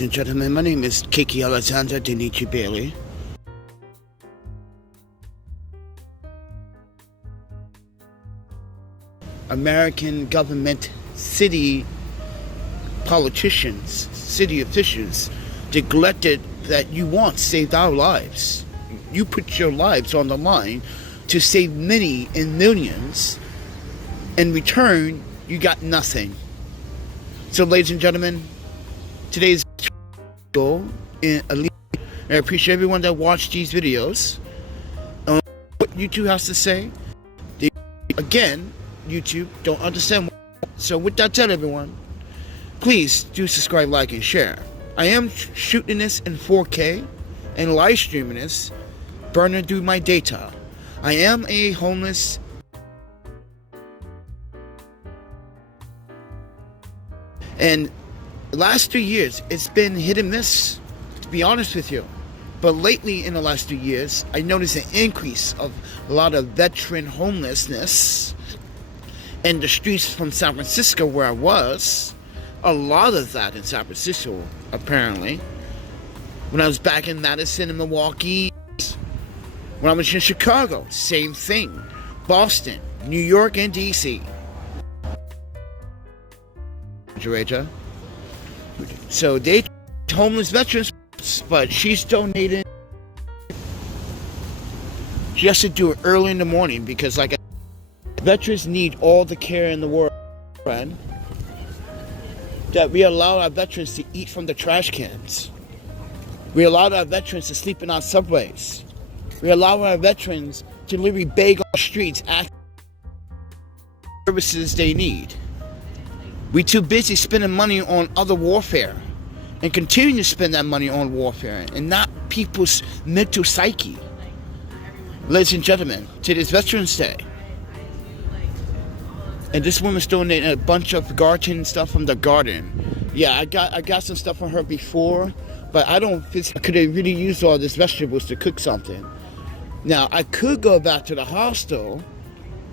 Ladies and gentlemen, my name is Kiki Alexander Denichi Bailey. American government, city politicians, city officials neglected that you once saved our lives. You put your lives on the line to save many and millions. In return, you got nothing. So, ladies and gentlemen, today's goal, and I appreciate everyone that watched these videos. What YouTube has to say, again, YouTube don't understand. So with that said, everyone, please do subscribe, like, and share. I am shooting this in 4K and live streaming this, burning through my data. I am a homeless and the last 2 years, it's been hit and miss, to be honest with you. But lately, in the last 2 years, I noticed an increase of a lot of veteran homelessness in the streets from San Francisco, where I was. A lot of that in San Francisco, apparently. When I was back in Madison and Milwaukee, when I was in Chicago, same thing. Boston, New York, and DC. So they homeless veterans, but she's donating. She has to do it early in the morning because, like, veterans need all the care in the world. Friend, that we allow our veterans to eat from the trash cans. We allow our veterans to sleep in our subways. We allow our veterans to literally beg on the streets after services they need. We too busy spending money on other warfare and continue to spend that money on warfare and not people's mental psyche. Ladies and gentlemen, today's Veterans Day. And this woman's donating a bunch of garden stuff from the garden. Yeah, I got some stuff from her before, but I could have really used all these vegetables to cook something. Now, I could go back to the hostel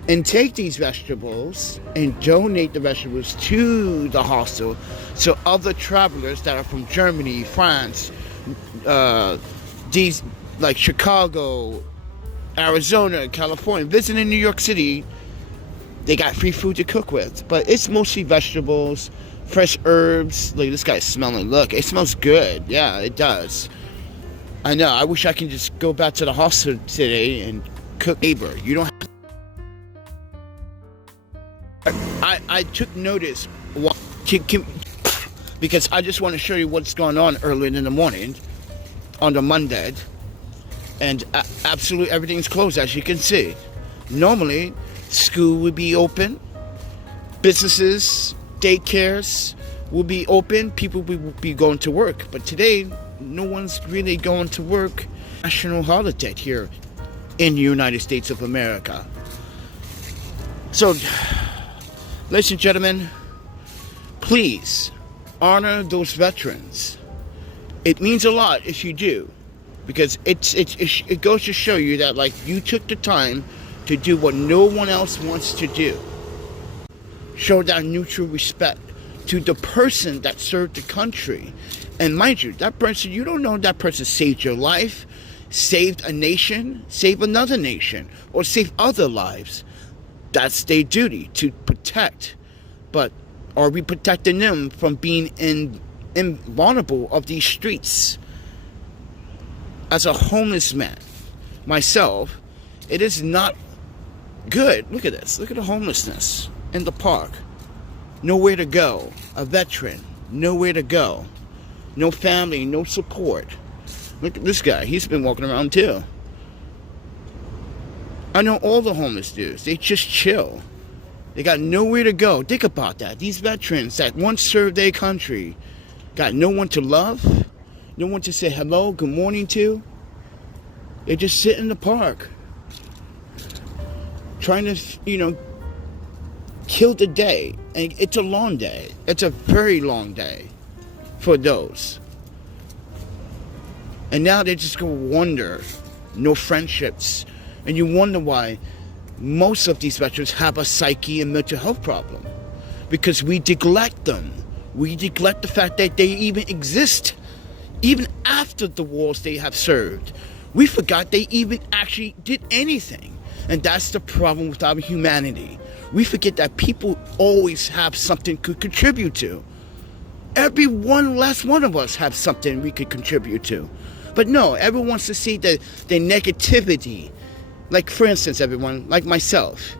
and take these vegetables and donate the vegetables to the hostel so other travelers that are from Germany, France, these like Chicago, Arizona, California, visiting New York City, they got free food to cook with. But it's mostly vegetables, fresh herbs. Look, this guy's smelling. Look, it smells good. Yeah, it does. I know. I wish I could just go back to the hostel today and cook neighbor. You don't have I took notice because I just want to show you what's going on early in the morning on the Monday, and absolutely everything's closed, as you can see. Normally, school would be open, businesses, daycares will be open, people will be going to work, but today, no one's really going to work. National holiday here in the United States of America. So, ladies and gentlemen, please honor those veterans. It means a lot if you do, because it goes to show you that, like, you took the time to do what no one else wants to do. Show that neutral respect to the person that served the country. And mind you, that person, you don't know that person saved your life, saved a nation, saved another nation, or saved other lives. That's their duty, to protect. But are we protecting them from being invulnerable of these streets? As a homeless man myself, it is not good. Look at this. Look at the homelessness in the park. Nowhere to go. A veteran. Nowhere to go. No family. No support. Look at this guy. He's been walking around too. I know all the homeless dudes. They just chill. They got nowhere to go. Think about that. These veterans that once served their country got no one to love, no one to say hello, good morning to. They just sit in the park trying to, kill the day. And it's a long day. It's a very long day for those. And now they just go wonder. No friendships. And you wonder why most of these veterans have a psyche and mental health problem. Because we neglect them. We neglect the fact that they even exist, even after the wars they have served. We forgot they even actually did anything. And that's the problem with our humanity. We forget that people always have something to contribute to. Every one last one of us have something we could contribute to. But no, everyone wants to see the negativity. Like, for instance, everyone, like myself.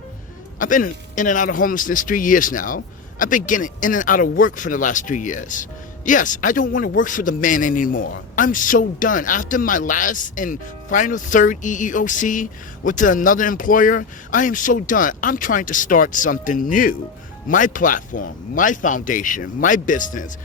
I've been in and out of homelessness 3 years now. I've been getting in and out of work for the last 3 years. Yes, I don't want to work for the man anymore. I'm so done. After my last and final third EEOC with another employer, I am so done. I'm trying to start something new. My platform, my foundation, my business.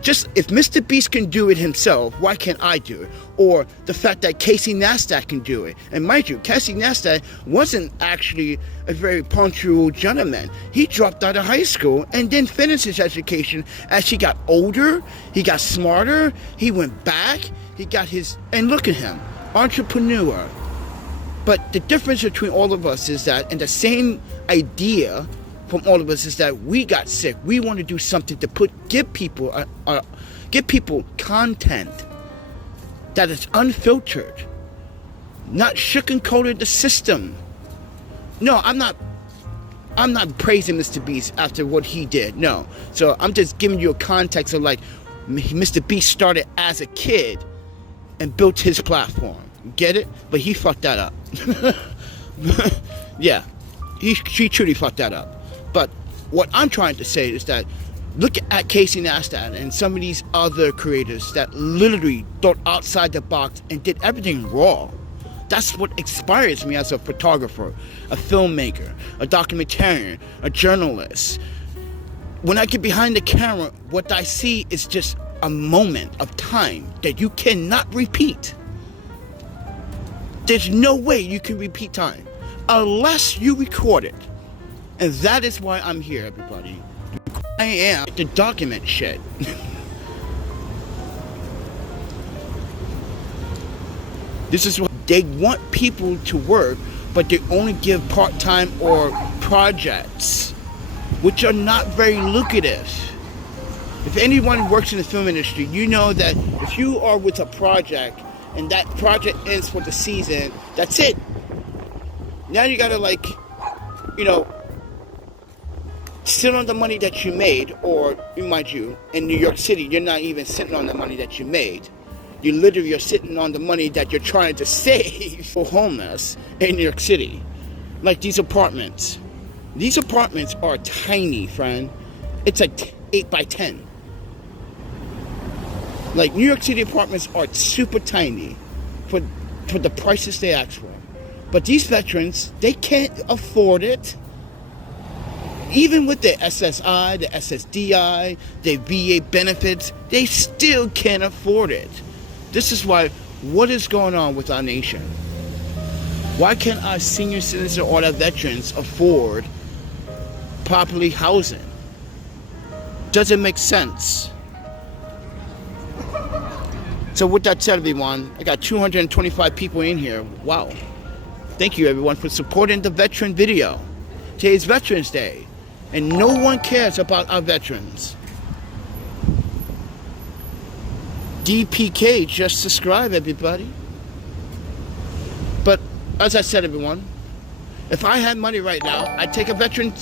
Just, if Mr. Beast can do it himself, why can't I do it? Or the fact that Casey Neistat can do it. And mind you, Casey Neistat wasn't actually a very punctual gentleman. He dropped out of high school and then finished his education. As he got older, he got smarter, he went back, he got his, and look at him, entrepreneur. But the difference between all of us is that, and the same idea from all of us, is that we got sick. We want to do something to give people content that is unfiltered, not sugar-coated the system. No, I'm not praising Mr. Beast after what he did. No, so I'm just giving you a context of, like, Mr. Beast started as a kid and built his platform. Get it? But he fucked that up. Yeah, he truly fucked that up. But what I'm trying to say is that look at Casey Neistat and some of these other creators that literally thought outside the box and did everything raw. That's what inspires me as a photographer, a filmmaker, a documentarian, a journalist. When I get behind the camera, what I see is just a moment of time that you cannot repeat. There's no way you can repeat time unless you record it. And that is why I'm here, everybody. I am to document shit. This is what they want people to work, but they only give part-time or projects, which are not very lucrative. If anyone works in the film industry, you know that if you are with a project and that project ends for the season, that's it. Now you gotta, like, you know, sit on the money that you made, or, mind you, in New York City, you're not even sitting on the money that you made. You literally are sitting on the money that you're trying to save for homeless in New York City. Like these apartments. These apartments are tiny, friend. It's like 8 by 10. Like, New York City apartments are super tiny for the prices they ask for. But these veterans, they can't afford it. Even with the SSI, the SSDI, the VA benefits, they still can't afford it. This is why, what is going on with our nation? Why can't our senior citizens or our veterans afford properly housing? Doesn't make sense. So with that said, everyone, I got 225 people in here. Wow. Thank you, everyone, for supporting the veteran video. Today's Veterans Day. And no one cares about our veterans. DPK, just subscribe, everybody. But as I said, everyone, if I had money right now, I'd take a veteran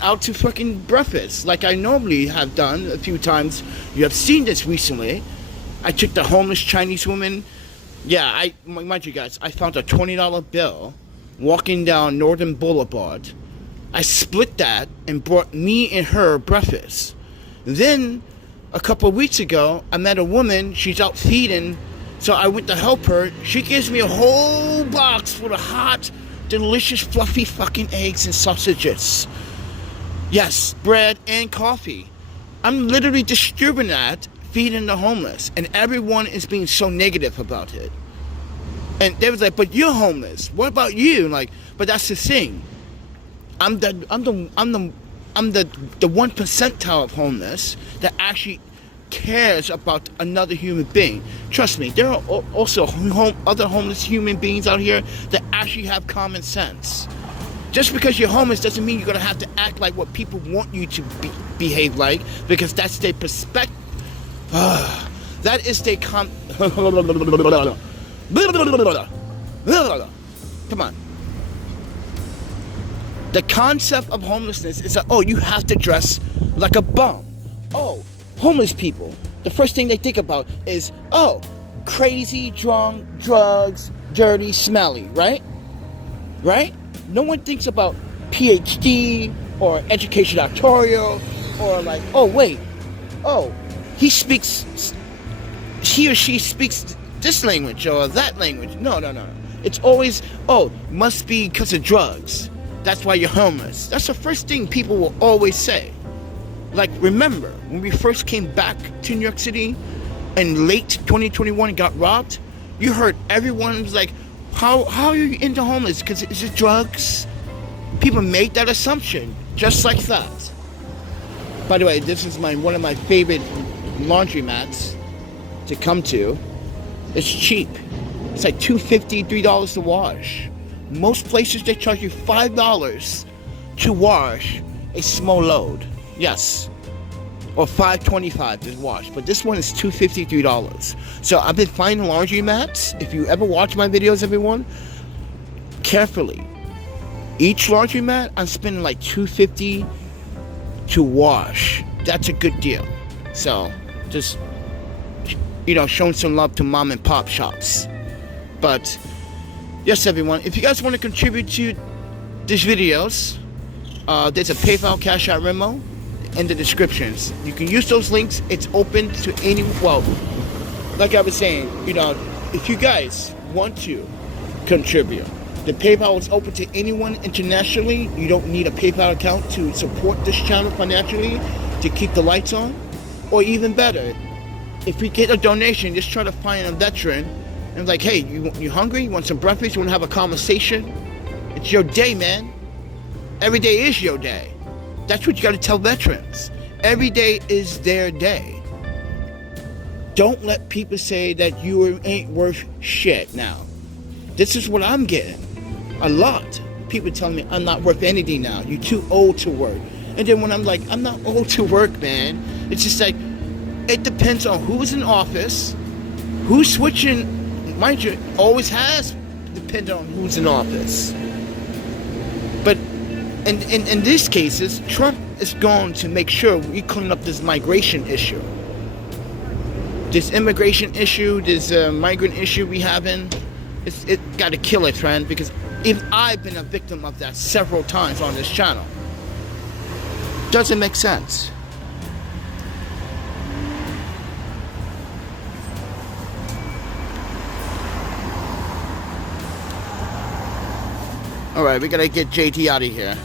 out to fucking breakfast, like I normally have done a few times. You have seen this recently. I took the homeless Chinese woman. Yeah, mind you guys, I found a $20 bill walking down Northern Boulevard. I split that and brought me and her breakfast. Then, a couple of weeks ago, I met a woman. She's out feeding, so I went to help her. She gives me a whole box full of hot, delicious, fluffy fucking eggs and sausages. Yes, bread and coffee. I'm literally distributing that, feeding the homeless, and everyone is being so negative about it. And they was like, "But you're homeless. What about you?" Like, but that's the thing. I'm the 1 percentile of homeless that actually cares about another human being. Trust me, there are also other homeless human beings out here that actually have common sense. Just because you're homeless doesn't mean you're gonna have to act like what people want you to behave like, because that's their perspective. That is their come on. The concept of homelessness is that, oh, you have to dress like a bum. Oh, homeless people, the first thing they think about is, oh, crazy, drunk, drugs, dirty, smelly, right? Right? No one thinks about PhD or education doctoral, or like, oh wait, oh, he or she speaks this language or that language. No. It's always, oh, must be because of drugs. That's why you're homeless. That's the first thing people will always say. Like, remember, when we first came back to New York City in late 2021 and got robbed, you heard everyone was like, how are you into homeless? Because is it drugs? People made that assumption, just like that. By the way, this is one of my favorite laundromats to come to. It's cheap. It's like $2.50, $3 to wash. Most places they charge you $5 to wash a small load. Yes. Or $5.25 to wash. But this one is $2.50, $3. So I've been finding laundromats. If you ever watch my videos, everyone, carefully. Each laundromat, I'm spending like $2.50 to wash. That's a good deal. So just, showing some love to mom and pop shops. But yes, everyone, if you guys want to contribute to these videos, there's a PayPal, Cash App, Venmo in the descriptions. You can use those links. It's open to any, well, like I was saying, if you guys want to contribute, the PayPal is open to anyone internationally. You don't need a PayPal account to support this channel financially to keep the lights on. Or even better, if we get a donation, just try to find a veteran and like, hey, you hungry? You want some breakfast? You want to have a conversation? It's your day, man. Every day is your day. That's what you got to tell veterans. Every day is their day. Don't let people say that you ain't worth shit now. This is what I'm getting. A lot. People telling me I'm not worth anything now. You're too old to work. And then when I'm like, I'm not old to work, man. It's just like, it depends on who's in office, who's switching. Mind you, always has depended on who's in office. But in these cases, Trump is going to make sure we clean up this migration issue. This immigration issue, this migrant issue we having, it got to kill it, friend, because even I've been a victim of that several times on this channel. Doesn't make sense. Alright, we gotta get JT out of here.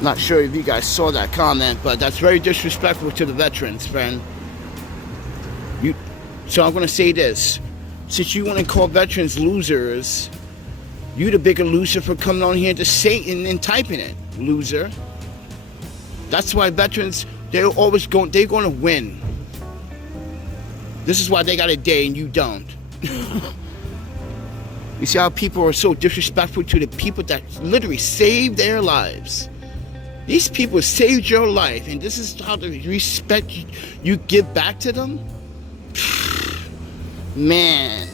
Not sure if you guys saw that comment, but that's very disrespectful to the veterans, friend. So I'm gonna say this. Since you want to call veterans losers, you the bigger loser for coming on here to say and typing it. Loser. That's why veterans, they're going to win. This is why they got a day and you don't. You see how people are so disrespectful to the people that literally saved their lives. These people saved your life, and this is how the respect you give back to them? Man.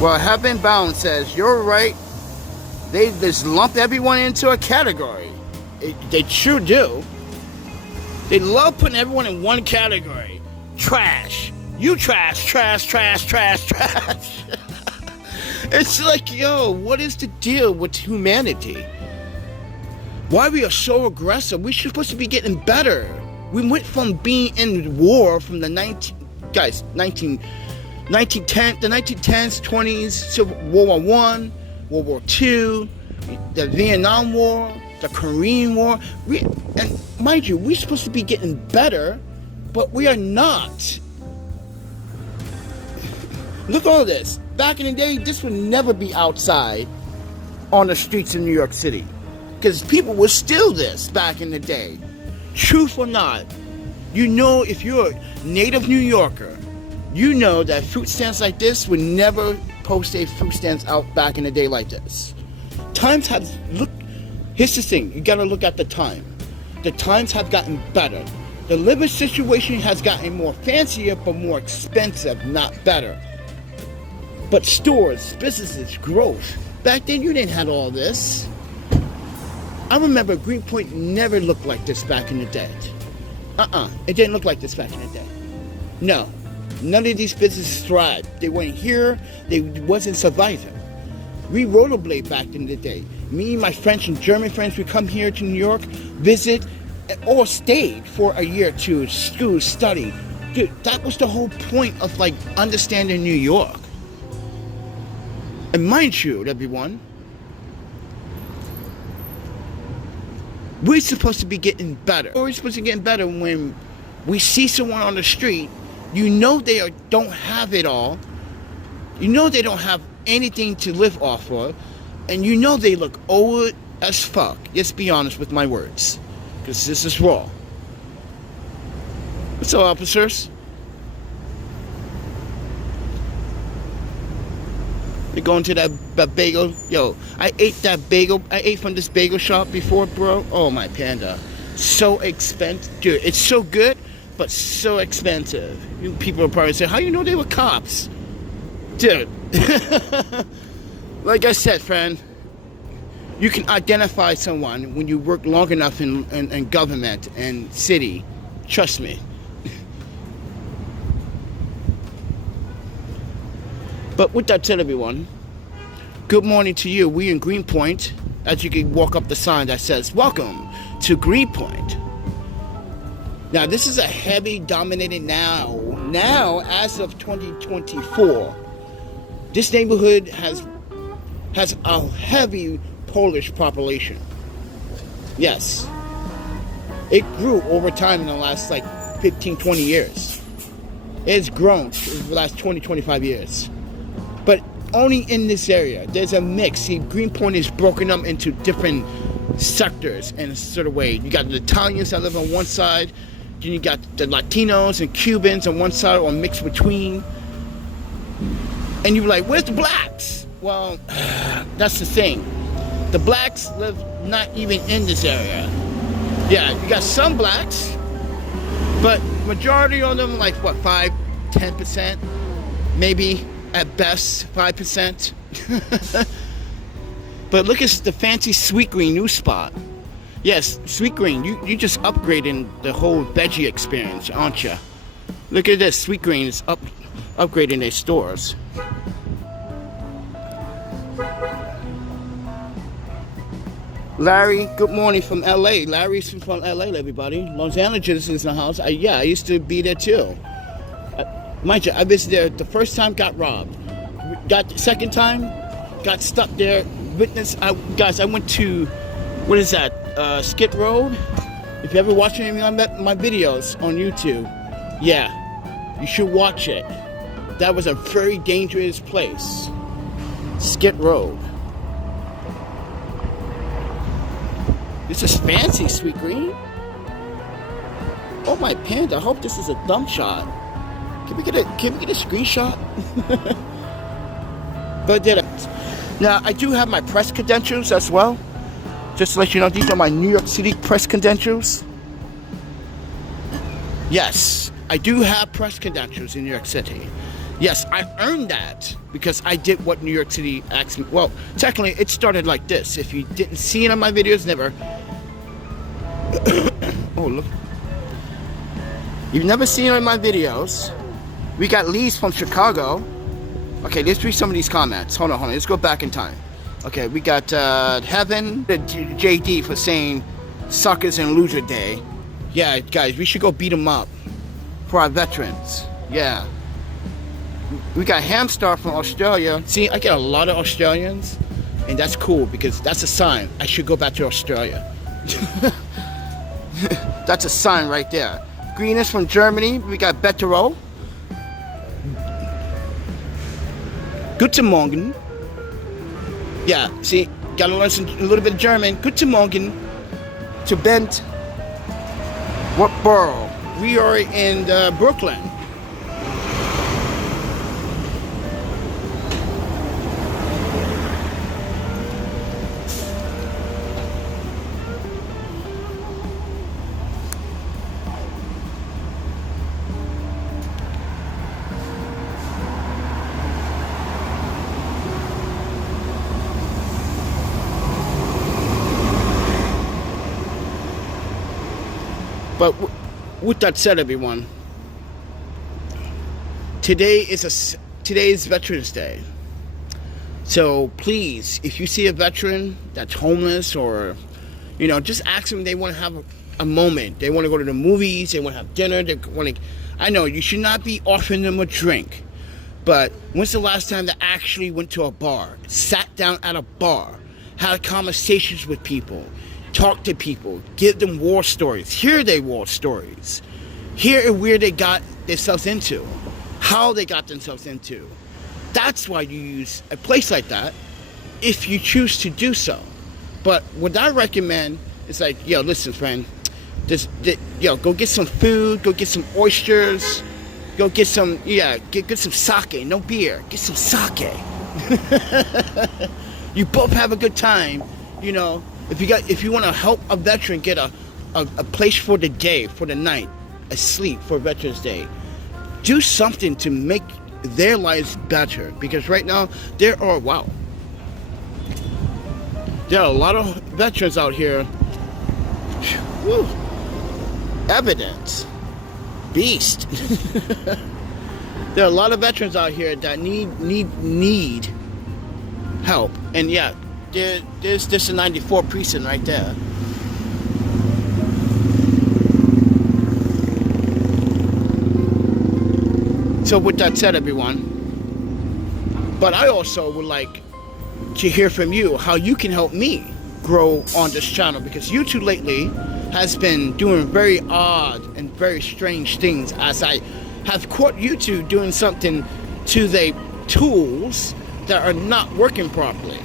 Well, Heaven Bound says, you're right. They just lump everyone into a category. They sure do. They love putting everyone in one category. Trash. You trash, trash, trash, trash, trash. It's like, yo, what is the deal with humanity? Why we are so aggressive? We're supposed to be getting better. We went from being in war from the 1910s, the 1910s, 20s, to World War I, World War II, the Vietnam War, the Korean War. And mind you, we're supposed to be getting better, but we are not. Look at all this. Back in the day, this would never be outside on the streets of New York City. Because people would steal this back in the day. Truth or not, You know, if you're a native New Yorker, you know that fruit stands like this would never post a fruit stands out back in the day like this. Times have, here's the thing, you gotta look at the time. The times have gotten better. The living situation has gotten more fancier, but more expensive, not better. But stores, businesses, growth. Back then you didn't have all this. I remember Greenpoint never looked like this back in the day. It didn't look like this back in the day. No, none of these businesses thrived. They weren't here, they wasn't surviving. We rollerblade back in the day. Me and my French and German friends would come here to New York, visit, or stayed for a year or two, school, study. Dude, that was the whole point of like understanding New York. And mind you, everyone, we're supposed to be getting better. We're supposed to be getting better when we see someone on the street, you know they don't have it all. You know they don't have anything to live off of. And you know they look old as fuck. Let's be honest with my words, because this is raw. What's up, officers? We're going to that bagel. Yo, I ate that bagel. I ate from this bagel shop before, bro. Oh, my panda. So expensive. Dude, it's so good, but so expensive. You people are probably saying, how you know they were cops? Dude. Like I said, friend, you can identify someone when you work long enough in government and city. Trust me. But with that said, everyone, good morning to you. We in Greenpoint, as you can walk up the sign that says, welcome to Greenpoint. Now, this is a heavy dominated now as of 2024. This neighborhood has a heavy Polish population. Yes. It grew over time in the last like 15, 20 years. It's grown in the last 20, 25 years. But only in this area. There's a mix. See, Greenpoint is broken up into different sectors in a sort of way. You got the Italians that live on one side, then you got the Latinos and Cubans on one side, or mixed between. And you're like, where's the blacks? Well, that's the thing. The blacks live not even in this area. Yeah, you got some blacks, but majority of them, like what, 5, 10%, maybe at best 5%. But look at the fancy Sweet Green new spot. Yes, Sweet Green, you just upgrading the whole veggie experience, aren't you? Look at this, Sweet Green is upgrading their stores. Larry, good morning from LA. Larry's from LA, everybody. Los Angeles is in the house. I used to be there too. Mind you, I visited there the first time, got robbed. Got the second time, got stuck there. Guys, I went to, what is that, Skid Road? If you ever watched any of my videos on YouTube, yeah, you should watch it. That was a very dangerous place. Skid Road. This is fancy, Sweet Green. Oh my panda, I hope this is a thumb shot. Can we get a screenshot? But now I do have my press credentials as well. Just to let you know, these are my New York City press credentials. Yes, I do have press credentials in New York City. Yes, I earned that because I did what New York City asked me. Well, technically, it started like this. If you didn't see it on my videos, never. Oh, look. You've never seen it in my videos. We got Lee's from Chicago. Okay, let's read some of these comments. Hold on. Let's go back in time. Okay, we got Heaven, JD for saying suckers and loser day. Yeah, guys, we should go beat them up for our veterans. Yeah. We got Hamstar from Australia. See, I get a lot of Australians, and that's cool because that's a sign I should go back to Australia. That's a sign right there. Green is from Germany. We got Betero. Guten Morgen. Yeah, see, gotta learn a little bit of German. Guten Morgen to Bent. What borough? We are in Brooklyn. But with that said, everyone, today is Veterans Day. So please, if you see a veteran that's homeless, or just ask them if they want to have a moment. They want to go to the movies. They want to have dinner. They want to. I know you should not be offering them a drink, but when's the last time they actually went to a bar, sat down at a bar, had conversations with people? Talk to people, give them war stories, hear their war stories, hear where they got themselves into, how they got themselves into. That's why you use a place like that, if you choose to do so. But what I recommend is like, yo, listen, friend, go get some food, go get some oysters, go get some, get some sake, no beer, get some sake. You both have a good time, If you want to help a veteran get a place for the day, for the night, a sleep for Veterans Day, do something to make their lives better. Because right now, there are a lot of veterans out here. Woo, evidence, beast. There are a lot of veterans out here that need help, and there's this a 94 precinct right there. So with that said, everyone, but I also would like to hear from you how you can help me grow on this channel, because YouTube lately has been doing very odd and very strange things, as I have caught YouTube doing something to their tools that are not working properly.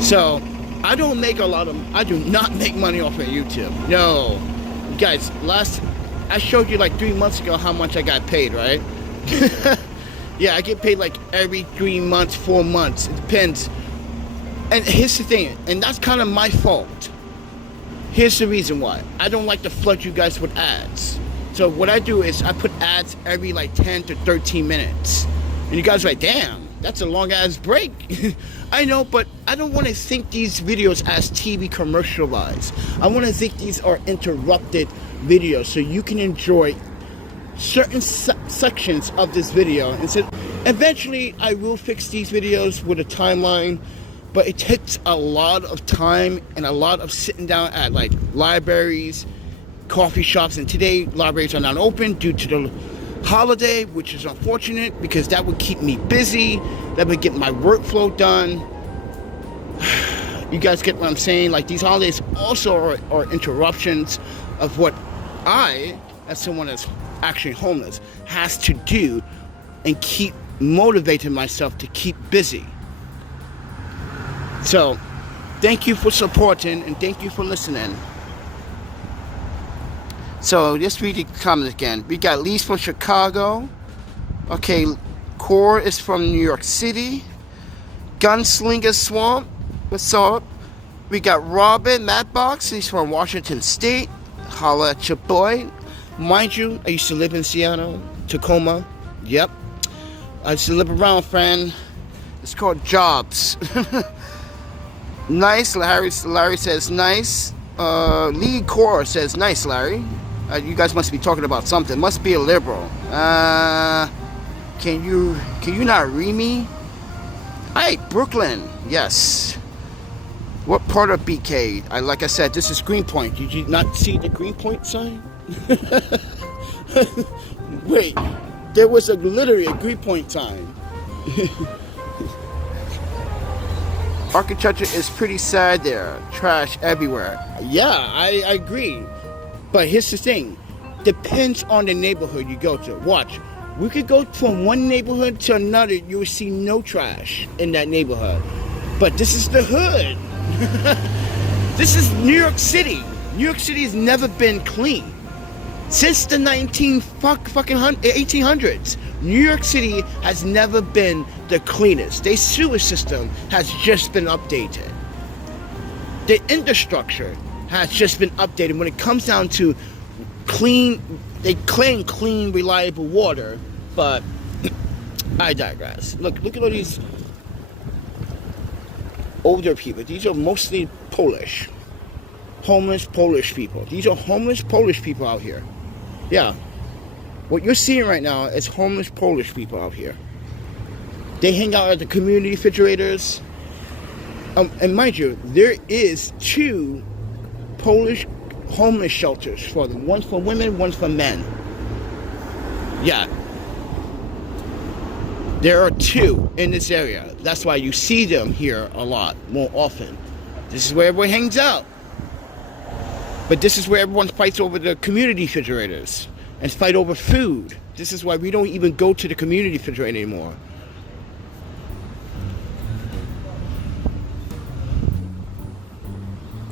So I do not make money off of YouTube. No. Guys, I showed you like 3 months ago how much I got paid, right? Yeah, I get paid like every 3 months, 4 months. It depends. And here's the thing, and that's kind of my fault. Here's the reason why. I don't like to flood you guys with ads. So what I do is I put ads every like 10 to 13 minutes. And you guys are like, damn, that's a long ass break. I know, but I don't want to think these videos as TV commercialized. I want to think these are interrupted videos so you can enjoy certain sections of this video. And so eventually I will fix these videos with a timeline, but it takes a lot of time and a lot of sitting down at like libraries, coffee shops, and today libraries are not open due to the holiday, which is unfortunate because that would keep me busy, that would get my workflow done. You guys get what I'm saying? Like, these holidays also are interruptions of what I, as someone that's actually homeless, has to do and keep motivating myself to keep busy. So thank you for supporting and thank you for listening. So let's read the comments again. We got Lee's from Chicago. Okay, Core is from New York City. Gunslinger Swamp, what's up? We got Robin Matbox, he's from Washington State. Holla at your boy. Mind you, I used to live in Seattle, Tacoma. Yep. I used to live around, friend. It's called jobs. Nice, Larry says nice. Lee Core says nice, Larry. You guys must be talking about something. Must be a liberal. Can you not read me? Hey, Brooklyn. Yes. What part of BK? Like I said, this is Greenpoint. Did you not see the Greenpoint sign? Wait, there was literally a Greenpoint sign. Architecture is pretty sad there. Trash everywhere. Yeah, I agree. But here's the thing. Depends on the neighborhood you go to. Watch. We could go from one neighborhood to another. You will see no trash in that neighborhood. But this is the hood. This is New York City. New York City has never been clean. Since the 1800s, New York City has never been the cleanest. Their sewer system has just been updated. The infrastructure has just been updated. When it comes down to clean, they claim clean, reliable water, but I digress. Look at all these older people. These are mostly Polish. Homeless Polish people. These are homeless Polish people out here. Yeah. What you're seeing right now is homeless Polish people out here. They hang out at the community refrigerators. And mind you, there is 2 Polish homeless shelters for them. One's for women, one's for men. Yeah. There are 2 in this area. That's why you see them here a lot, more often. This is where everyone hangs out. But this is where everyone fights over the community refrigerators and fight over food. This is why we don't even go to the community refrigerator anymore.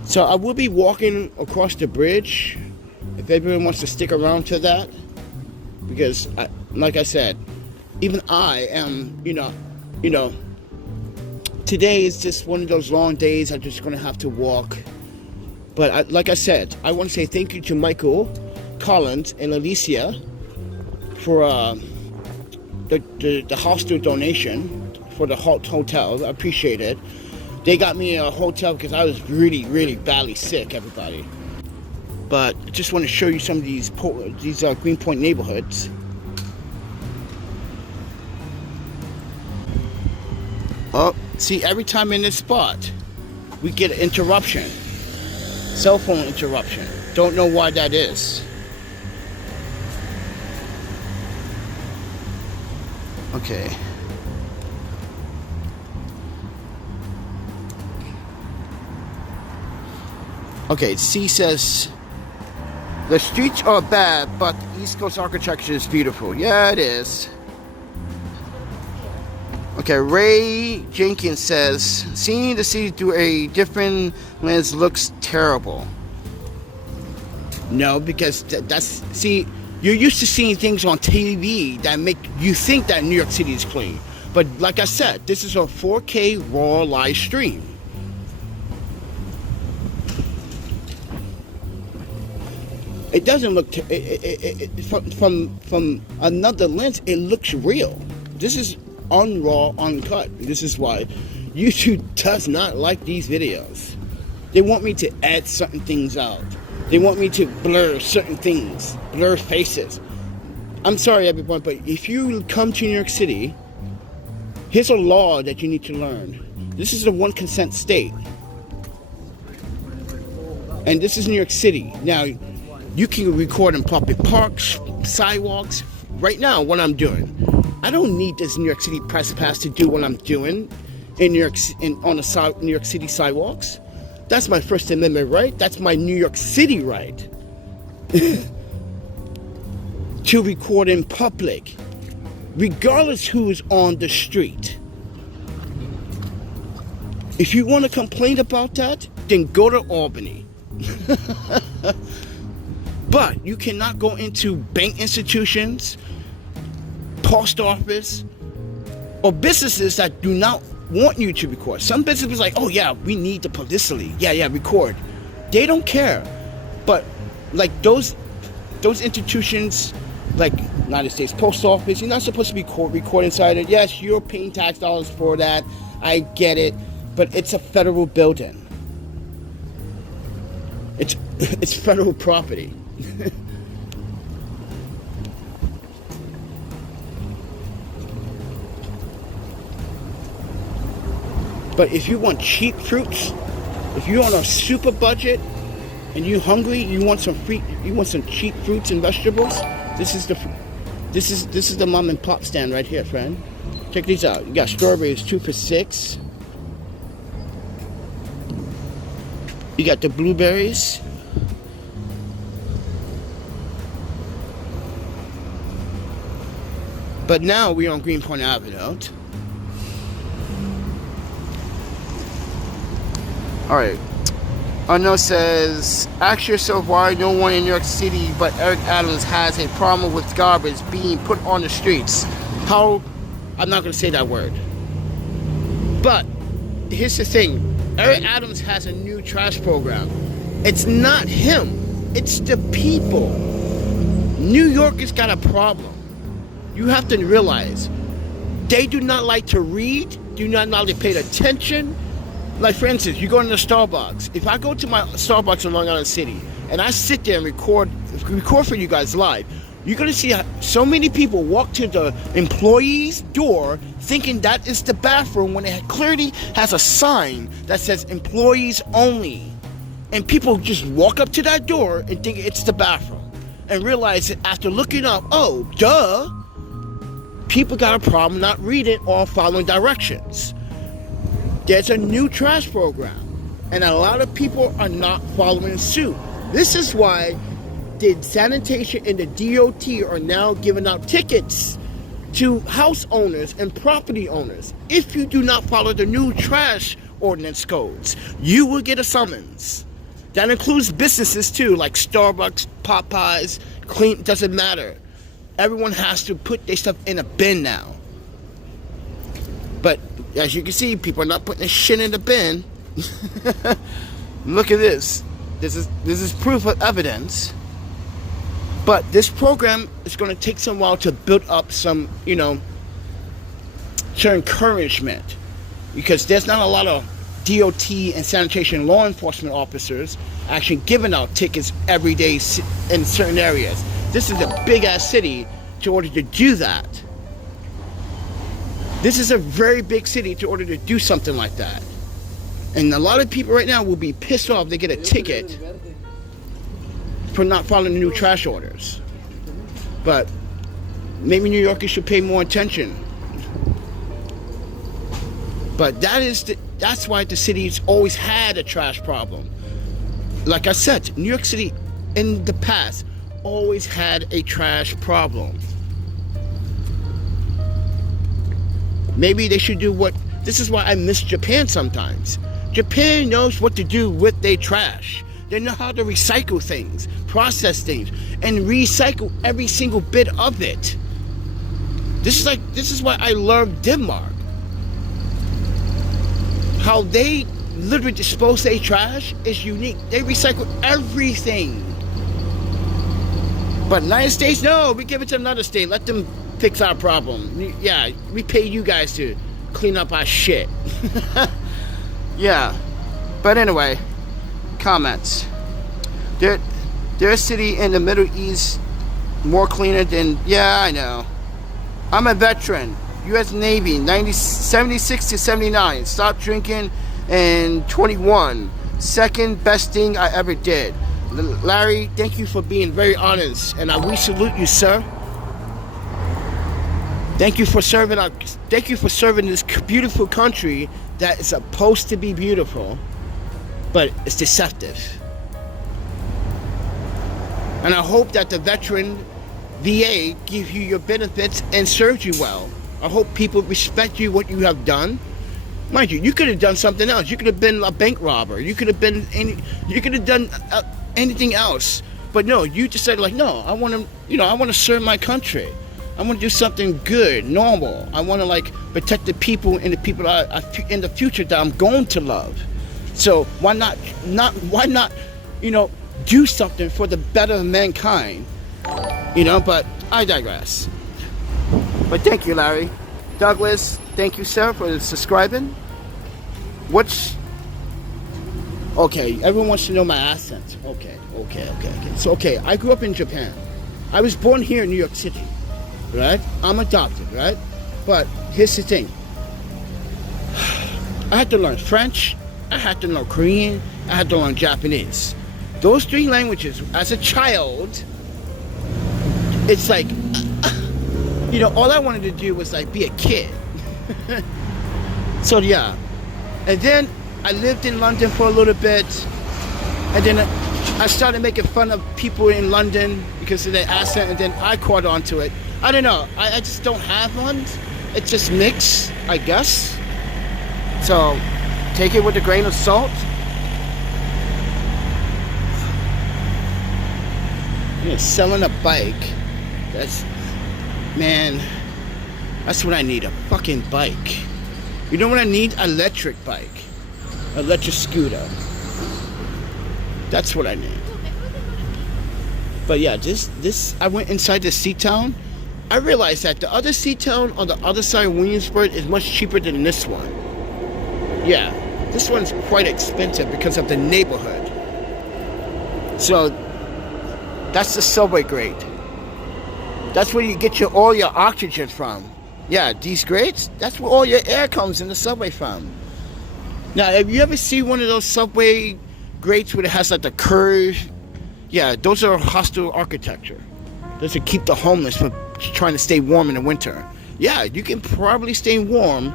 So I will be walking across the bridge if everyone wants to stick around to that. Because, like I said, even I am, today is just one of those long days I'm just going to have to walk. But like I said, I want to say thank you to Michael, Collins, and Alicia for the hostel donation for the hotel. I appreciate it. They got me a hotel because I was really, really badly sick, everybody. But I just want to show you some of these Greenpoint neighborhoods. Oh, see, every time in this spot, we get an interruption. Cell phone interruption. Don't know why that is. Okay. Okay, C says, the streets are bad, but East Coast architecture is beautiful. Yeah, it is. Okay, Ray Jenkins says, seeing the city through a different lens looks terrible. No, because see, you're used to seeing things on TV that make you think that New York City is clean. But like I said, this is a 4K raw live stream. It doesn't look, from another lens, it looks real. This is unraw, uncut. This is why YouTube does not like these videos. They want me to add certain things out. They want me to blur certain things, blur faces. I'm sorry, everyone, but if you come to New York City, here's a law that you need to learn. This is a 1 consent state. And this is New York City. Now, you can record in public parks, sidewalks. Right now, what I'm doing, I don't need this New York City press pass to do what I'm doing in New York, on the New York City sidewalks. That's my First Amendment right. That's my New York City right to record in public, regardless who's on the street. If you want to complain about that, then go to Albany. But you cannot go into bank institutions, post office, or businesses that do not want you to record. Some businesses like, oh yeah, we need the publicity. Yeah, record. They don't care. But like those institutions, like United States Post Office, you're not supposed to be recording inside it. Yes, you're paying tax dollars for that. I get it. But it's a federal building. It's federal property. But if you want cheap fruits, if you're on a super budget and you're hungry, you want some cheap fruits and vegetables, this is the mom and pop stand right here, friend. Check these out. You got strawberries 2 for $6. You got the blueberries. But now we're on Greenpoint Avenue. Alright. Unknown says, ask yourself why no one in New York City but Eric Adams has a problem with garbage being put on the streets. How, I'm not going to say that word. But here's the thing. Eric Adams has a new trash program. It's not him. It's the people. New Yorkers got a problem. You have to realize they do not like to read, do not like to pay attention. Like, for instance, you go into Starbucks. If I go to my Starbucks in Long Island City and I sit there and record for you guys live, you're going to see so many people walk to the employee's door thinking that is the bathroom when it clearly has a sign that says employees only. And people just walk up to that door and think it's the bathroom and realize that after looking up, oh, duh, people got a problem not reading or following directions. There's a new trash program, and a lot of people are not following suit. This is why the sanitation and the DOT are now giving out tickets to house owners and property owners. If you do not follow the new trash ordinance codes, you will get a summons. That includes businesses too, like Starbucks, Popeyes, Clean, doesn't matter. Everyone has to put their stuff in a bin now. But as you can see, people are not putting their shit in the bin. Look at this. This is proof of evidence. But this program is going to take some while to build up some, some encouragement. Because there's not a lot of DOT and sanitation law enforcement officers actually giving out tickets every day in certain areas. This is a big-ass city to order to do that. This is a very big city to order to do something like that. And a lot of people right now will be pissed off they get a ticket for not following the new trash orders. But maybe New Yorkers should pay more attention. But that's why the city's always had a trash problem. Like I said, New York City in the past always had a trash problem. Maybe they should do this is why I miss Japan sometimes. Japan knows what to do with their trash. They know how to recycle things, process things, and recycle every single bit of it. This is why I love Denmark. How they literally dispose their trash is unique. They recycle everything. But United States, no, we give it to another state. Let them fix our problem. Yeah, we pay you guys to clean up our shit. Yeah. But anyway, comments. Their city in the Middle East more cleaner than, yeah, I know. I'm a veteran. U.S. Navy, 76 to 79. Stopped drinking in 21. Second best thing I ever did. Larry, thank you for being very honest, and we salute you, sir. Thank you for serving this beautiful country that is supposed to be beautiful, but it's deceptive. And I hope that the veteran VA gives you your benefits and serves you well. I hope people respect you, what you have done. Mind you, you could have done something else. You could have been a bank robber. You could have done anything else. But no, you decided no, I want to serve my country. I want to do something good, normal. I want to protect the people and the people in the future that I'm going to love. So why not do something for the better of mankind? But I digress. But thank you, Larry. Douglas, thank you, sir, for subscribing. Okay, everyone wants to know my accent. Okay. So, I grew up in Japan. I was born here in New York City, right? I'm adopted, right? But here's the thing. I had to learn French. I had to learn Korean. I had to learn Japanese. Those three languages, as a child, it's all I wanted to do was be a kid. So yeah. And then I lived in London for a little bit. And then I started making fun of people in London because of their accent, and then I caught on to it. I don't know. I just don't have one. It's just mixed, I guess. So take it with a grain of salt. Yeah, selling a bike. Man, that's what I need, a fucking bike. You know what I need? Electric bike. Electric scooter. That's what I need. But yeah, this I went inside the C-Town. I realized that the other C-Town on the other side of Williamsburg is much cheaper than this one. Yeah, this one's quite expensive because of the neighborhood. So that's the subway grate. That's where you get all your oxygen from. Yeah, these grates, that's where all your air comes in the subway from. Now, have you ever seen one of those subway grates where it has like the curve? Yeah, those are hostile architecture. Those to keep the homeless from trying to stay warm in the winter. Yeah, you can probably stay warm.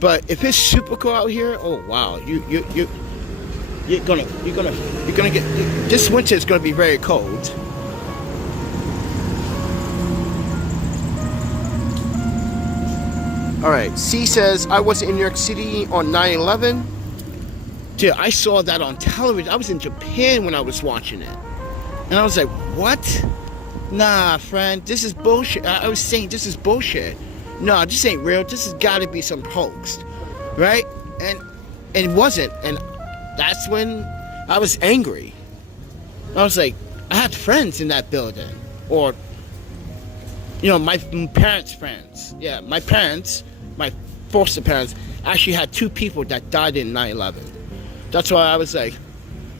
But if it's super cold out here, oh wow, you're gonna get, this winter is gonna be very cold. All right, C says, I was in New York City on 9/11. Dude, I saw that on television. I was in Japan when I was watching it. And I was like, what? Nah, friend, this is bullshit. I was saying, this is bullshit. No, this ain't real. This has got to be some hoax, right? And it wasn't. And that's when I was angry. I was like, I had friends in that building. Or, you know, my parents' friends. Yeah, my parents, my foster parents, actually had 2 people that died in 9/11. That's why I was like,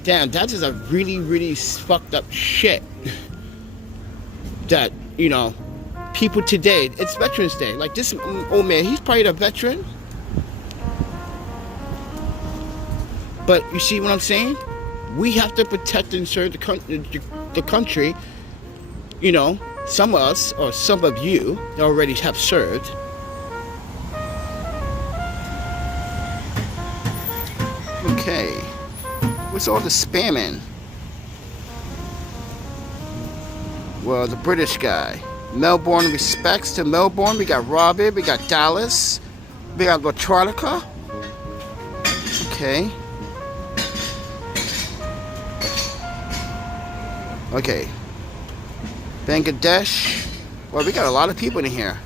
damn, that is a really, really fucked up shit. That, you know, people today, it's Veterans Day. Like this old man, he's probably a veteran. But you see what I'm saying? We have to protect and serve the country. You know, some of us, or some of you, that already have served. Okay. What's all the spamming? Well, the British guy. Melbourne, respects to Melbourne. We got Robbery, we got Dallas, we got Latronica. Okay. Okay. Bangladesh. Well, we got a lot of people in here.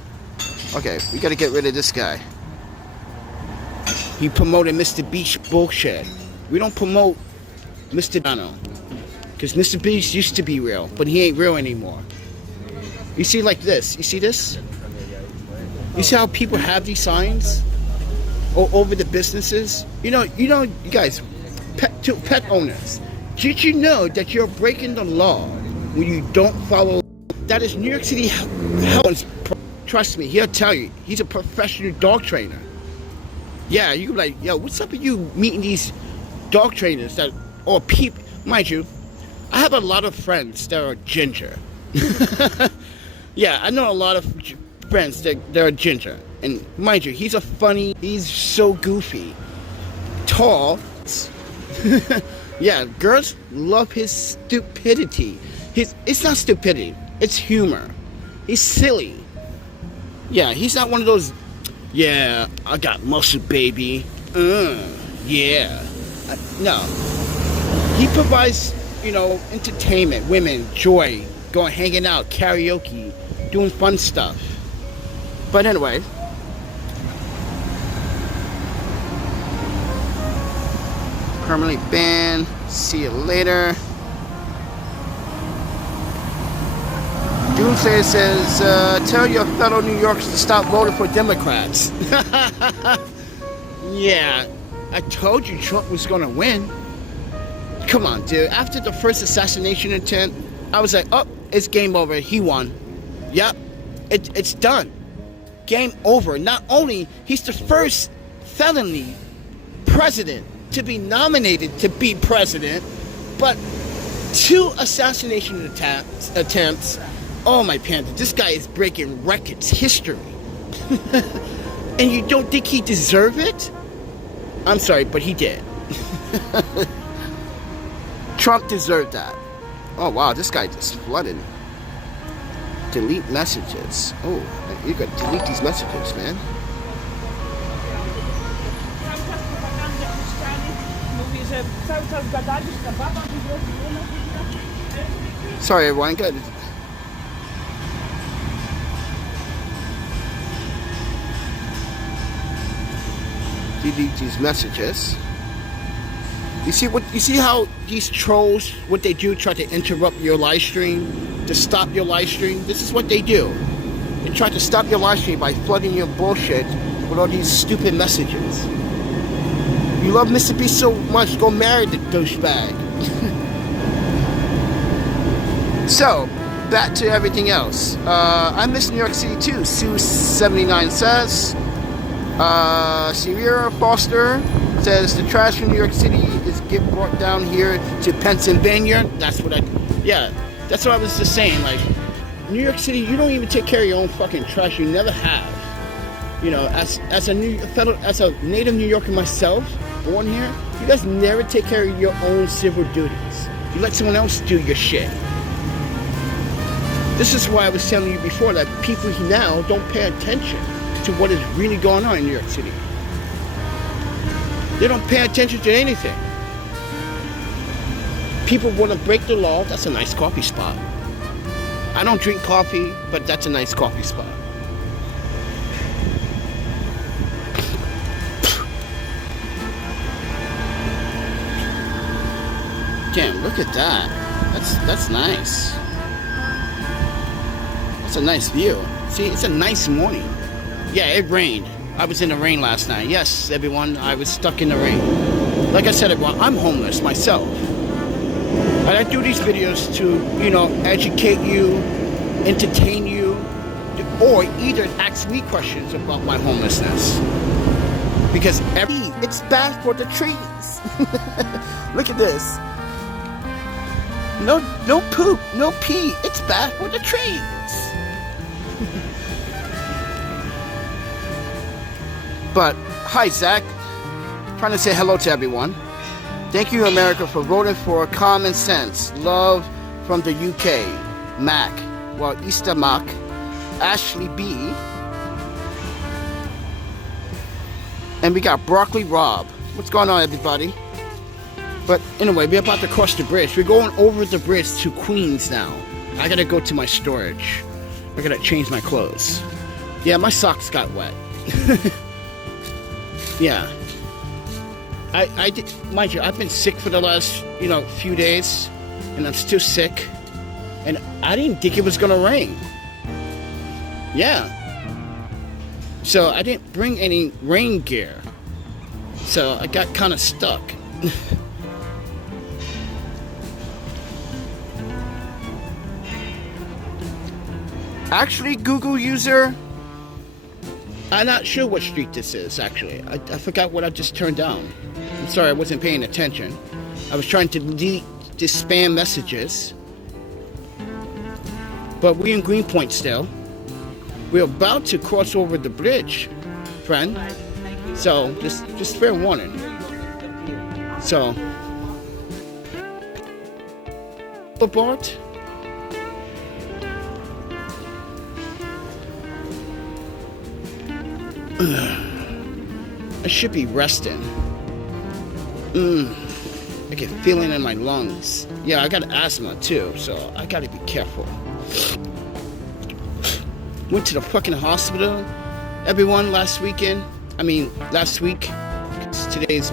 Okay, we gotta get rid of this guy. He promoted Mr. Beast bullshit. We don't promote Mr. Donald. Because Mr. Beast used to be real, but he ain't real anymore. You see like this. You see this? You see how people have these signs all over the businesses? You know, you guys, pet owners, did you know that you're breaking the law when you don't follow? That is New York City. Trust me, he'll tell you. He's a professional dog trainer. Yeah, you can be like, yo, what's up with you meeting these dog trainers that, or people, mind you, I have a lot of friends that are ginger. Yeah, I know a lot of friends that are ginger. And mind you, he's so goofy. Tall. Yeah, girls love his stupidity. It's not stupidity, it's humor. He's silly. Yeah, he's not one of those, yeah, I got muscle, baby. Yeah. No. He provides, you know, entertainment, women, joy, going hanging out, karaoke, doing fun stuff. But anyway. Permanently banned. See you later. Doomsayer says, tell your fellow New Yorkers to stop voting for Democrats. Yeah, I told you Trump was gonna win. Come on, dude. After the first assassination attempt, I was like, oh, it's game over. He won. Yep, it's done. Game over. Not only, he's the first felony president to be nominated to be president, but 2 assassination attempts. Oh, my panda, this guy is breaking records, history. And you don't think he deserved it? I'm sorry, but he did. Trump deserved that. Oh, wow, this guy just flooded. Delete messages. Oh, you gotta delete these messages, man. Sorry, everyone. Good. Delete these messages. You see how these trolls, what they do, try to interrupt your live stream, to stop your live stream? This is what they do. They try to stop your live stream by flooding your bullshit with all these stupid messages. You love Mr. B so much, go marry the douchebag. So, back to everything else. I miss New York City too. Sue79 says. Sierra Foster says the trash from New York City is get brought down here to Pennsylvania. That's what that's what I was just saying. Like, New York City, you don't even take care of your own fucking trash. You never have. You know, as a native New Yorker myself, born here, you guys never take care of your own civil duties. You let someone else do your shit. This is why I was telling you before that people now don't pay attention to what is really going on in New York City. They don't pay attention to anything. People want to break the law. That's a nice coffee spot. I don't drink coffee, but that's a nice coffee spot. Damn, look at that. That's nice. That's a nice view. See, it's a nice morning. Yeah, it rained. I was in the rain last night. Yes, everyone, I was stuck in the rain. Like I said, everyone, I'm homeless myself. But I do these videos to, you know, educate you, entertain you, or either ask me questions about my homelessness. Because it's bad for the trees. Look at this. No poop, no pee. It's bad for the trees. But, hi Zach, trying to say hello to everyone. Thank you America for voting for common sense. Love from the UK, Mac, well Easter Mac, Ashley B, and we got Broccoli Rob. What's going on everybody? But anyway, we're about to cross the bridge. We're going over the bridge to Queens now. I gotta go to my storage. I gotta change my clothes. Yeah, my socks got wet. Yeah, I did, mind you, I've been sick for the last, you know, few days, and I'm still sick, and I didn't think it was gonna rain. Yeah, so I didn't bring any rain gear, so I got kind of stuck. Actually, Google user, I'm not sure what street this is, actually. I forgot what I just turned down. I'm sorry, I wasn't paying attention. I was trying to delete the spam messages. But we're in Greenpoint still. We're about to cross over the bridge, friend. So, just fair warning. So, Bart. I should be resting. I get feeling in my lungs. Yeah, I got asthma too, so I gotta be careful. Went to the fucking hospital, everyone, last week. Today's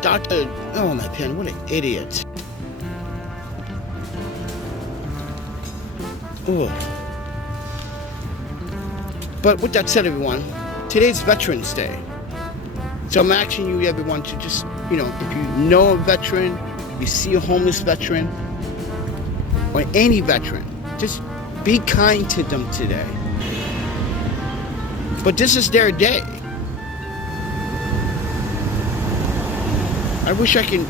doctor. Oh my pen, what an idiot. Oh. But with that said, everyone, today's Veterans Day. So I'm asking you, everyone, to just, you know, if you know a veteran, you see a homeless veteran, or any veteran, just be kind to them today. But this is their day. I wish I could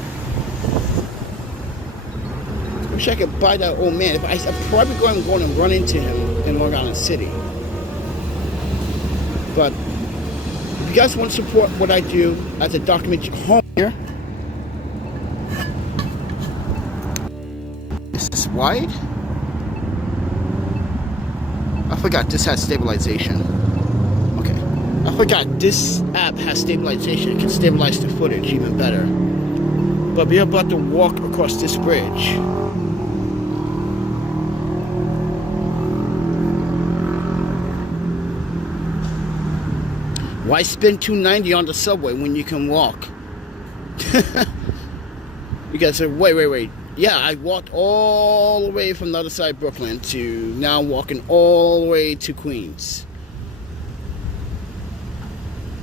buy that old man. I'd probably go and run into him in Long Island City. But if you guys want to support what I do as a documentary home here, is this wide? I forgot this has stabilization. Okay. I forgot this app has stabilization. It can stabilize the footage even better. But we're about to walk across this bridge. Why spend $2.90 on the subway when you can walk? You guys say, wait. Yeah, I walked all the way from the other side of Brooklyn to now walking all the way to Queens.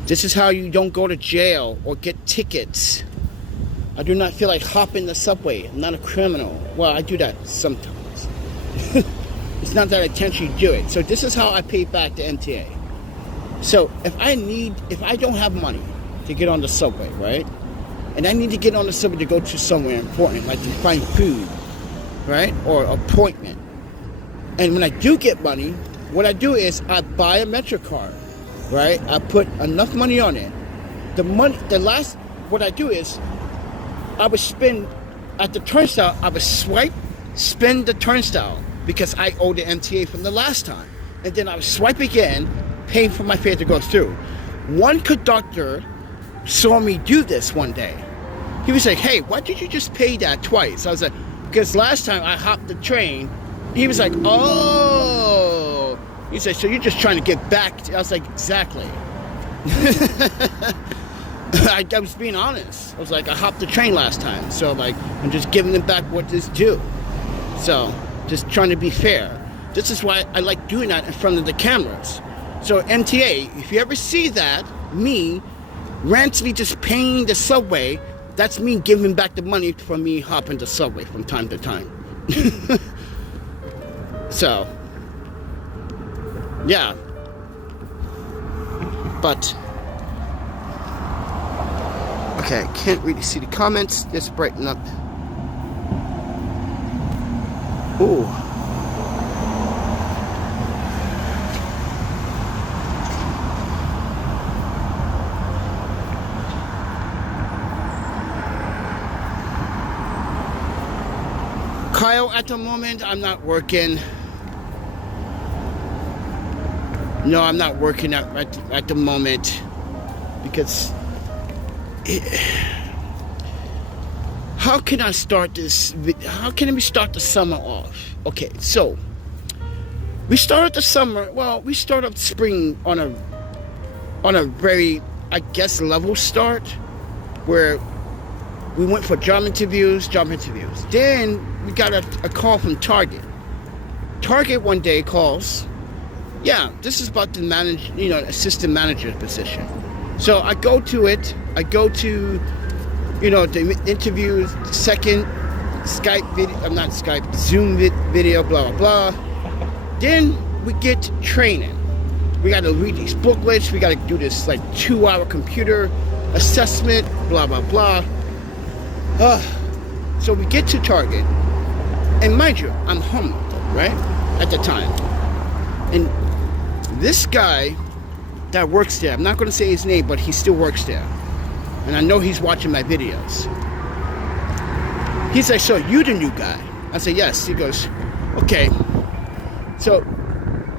This is how you don't go to jail or get tickets. I do not feel like hopping the subway. I'm not a criminal. Well, I do that sometimes. It's not that I intentionally do it. So this is how I pay back the MTA. So if I don't have money to get on the subway, right? And I need to get on the subway to go to somewhere important, like to find food, right? Or appointment. And when I do get money, what I do is I buy a Metro card, right? I put enough money on it. What I do is I would spend at the turnstile, I would spend the turnstile because I owe the MTA from the last time. And then I would swipe again, paying for my fare to go through. One conductor saw me do this one day. He was like, hey, why did you just pay that twice? I was like, because last time I hopped the train. He was like, oh. He said, so you're just trying to get back. I was like, exactly. I was being honest. I was like, I hopped the train last time. So like, I'm just giving them back what is due. So just trying to be fair. This is why I like doing that in front of the cameras. So MTA, if you ever see that, me randomly just paying the subway, that's me giving back the money for me hopping the subway from time to time. So, yeah. But, okay, I can't really see the comments. Let's brighten up. Ooh. Kyle, at the moment, I'm not working. No, I'm not working at the moment because how can I start this? How can we start the summer off? Okay, so we started the summer. Well, we started spring on a very, I guess, level start where we went for job interviews. Then we got a call from Target. Target one day calls. Yeah, this is about the assistant manager position. So I go to it. I go to, the interviews, second Skype video. I'm not Skype, Zoom video, blah, blah, blah. Then we get training. We got to read these booklets. We got to do this like 2-hour computer assessment, blah, blah, blah. So we get to Target. And mind you, I'm home, right? At the time. And this guy that works there, I'm not going to say his name, but he still works there. And I know he's watching my videos. He's like, so you the new guy? I say, yes. He goes, okay. So,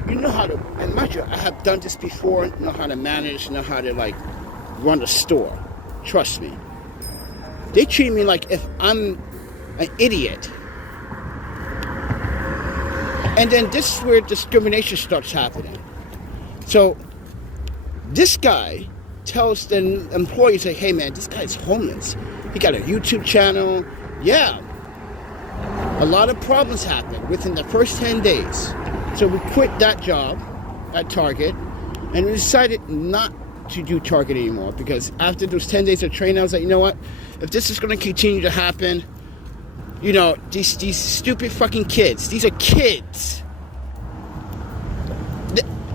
you know how to, and mind you, I have done this before, know how to manage, know how to like run a store. Trust me. They treat me like if I'm an idiot. And then this is where discrimination starts happening. So this guy tells the employees, like, hey man, this guy's homeless. He got a YouTube channel. Yeah. A lot of problems happened within the first 10 days. So we quit that job at Target and we decided not to do Target anymore because after those 10 days of training, I was like, you know what? If this is going to continue to happen, these stupid fucking kids, these are kids.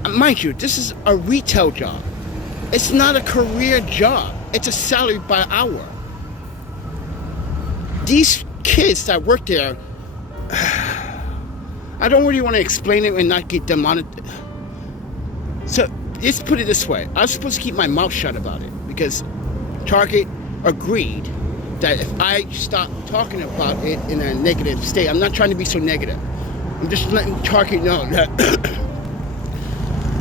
Mind you, this is a retail job. It's not a career job. It's a salary by hour. These kids that work there, I don't really want to explain it and not get demonetized. So let's put it this way. I was supposed to keep my mouth shut about it because Target agreed that if I stop talking about it in a negative state, I'm not trying to be so negative. I'm just letting Target know that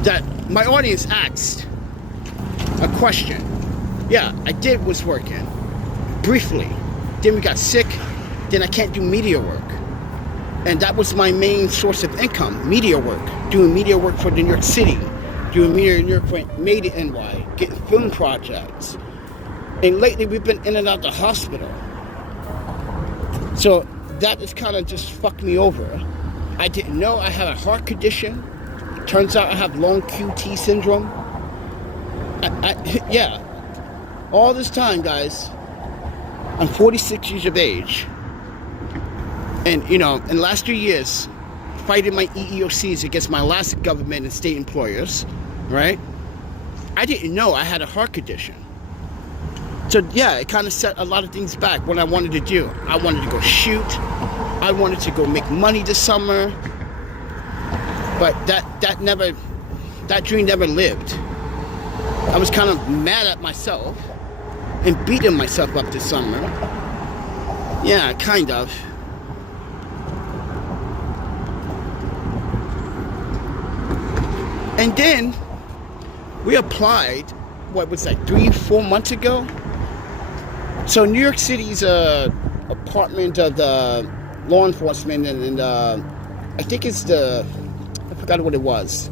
that my audience asked a question. Yeah, I was working briefly Then we got sick. Then I can't do media work. And that was my main source of income, media work. Doing media work for New York City. Doing media work for Made in NY. Getting film projects. And lately we've been in and out the hospital. So that has kind of just fucked me over. I didn't know I had a heart condition. Turns out I have long QT syndrome. Yeah. All this time, guys, I'm 46 years of age. And, you know, in the last 3 years, fighting my EEOCs against my last government and state employers, right? I didn't know I had a heart condition. So, yeah, it kind of set a lot of things back what I wanted to do. I wanted to go shoot. I wanted to go make money this summer. But that dream never lived. I was kind of mad at myself and beating myself up this summer. Yeah, kind of. And then we applied, what was that, 3-4 months ago? So New York City's Department of the Law Enforcement and I think it's I forgot what it was.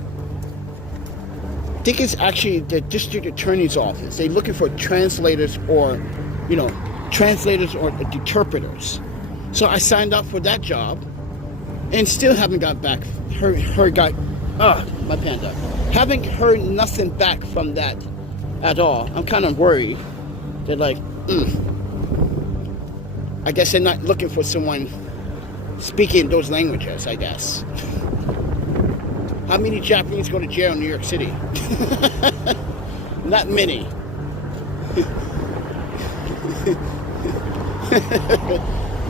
I think it's actually the district attorney's office. They're looking for translators or, you know, translators or interpreters. So I signed up for that job and still haven't got back. My panda. Haven't heard nothing back from that at all. I'm kind of worried. They're like, I guess they're not looking for someone speaking those languages, I guess. How many Japanese go to jail in New York City? Not many.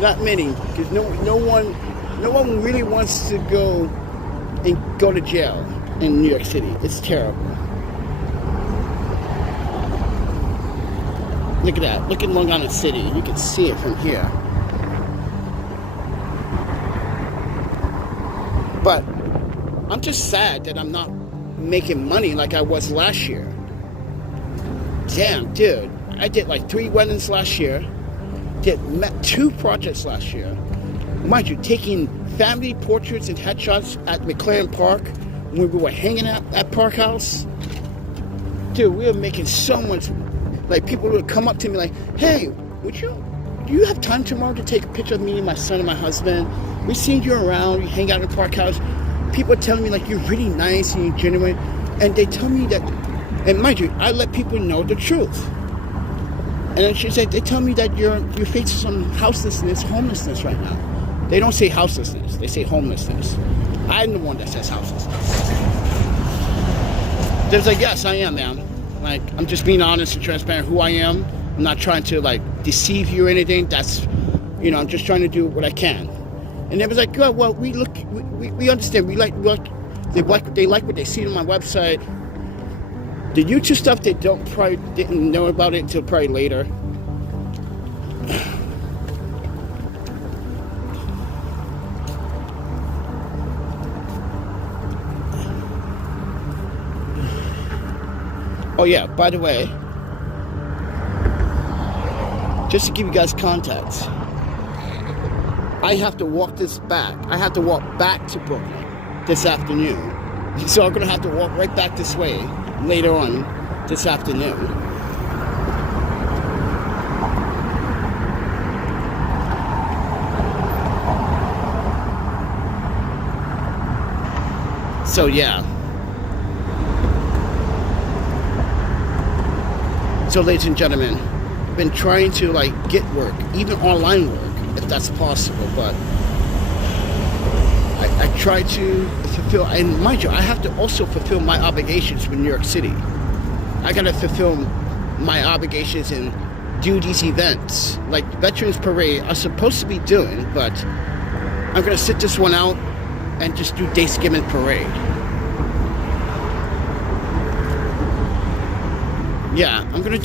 Not many, because no one really wants to go to jail in New York City. It's terrible. Look at that. Look at Long Island City. You can see it from here. But I'm just sad that I'm not making money like I was last year. Damn, dude. I did like 3 weddings last year. Did 2 projects last year. Mind you, taking family portraits and headshots at McLaren Park when we were hanging out at Park House. Dude, we were making so much. Like, people would come up to me like, hey, do you have time tomorrow to take a picture of me and my son and my husband? We seen you around, you hang out in Park House. People are telling me, like, you're really nice and you're genuine. And they tell me that, and mind you, I let people know the truth. And then she said, they tell me that you're facing some houselessness, homelessness right now. They don't say houselessness, they say homelessness. I'm the one that says houselessness. There's like, yes, I am, man. Like, I'm just being honest and transparent who I am. I'm not trying to, like, deceive you or anything. That's, you know, I'm just trying to do what I can. And they was like, oh, well, we understand. They like what they see on my website. The YouTube stuff, they probably didn't know about it until probably later. Oh yeah, by the way, just to give you guys context, I have to walk this back. I have to walk back to Brooklyn this afternoon. So I'm going to have to walk right back this way later on this afternoon. So yeah. So ladies and gentlemen, I've been trying to like get work, even online work, if that's possible, but I try to fulfill, and mind you, I have to also fulfill my obligations with New York City. I gotta fulfill my obligations and do these events, like Veterans Parade I'm supposed to be doing, but I'm gonna sit this one out and just do Thanksgiving Parade. Yeah, I'm gonna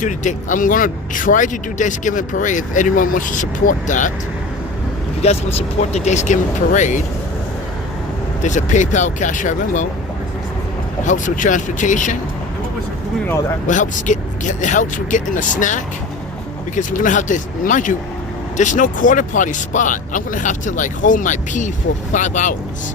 try to do Thanksgiving Parade if anyone wants to support that. If you guys want to support the Thanksgiving Parade, there's a PayPal, Cash App, Venmo. Helps with transportation. What was it doing all that? It helps with getting a snack, because we're gonna have to, mind you, There's no quarter party spot. I'm gonna have to like hold my pee for 5 hours.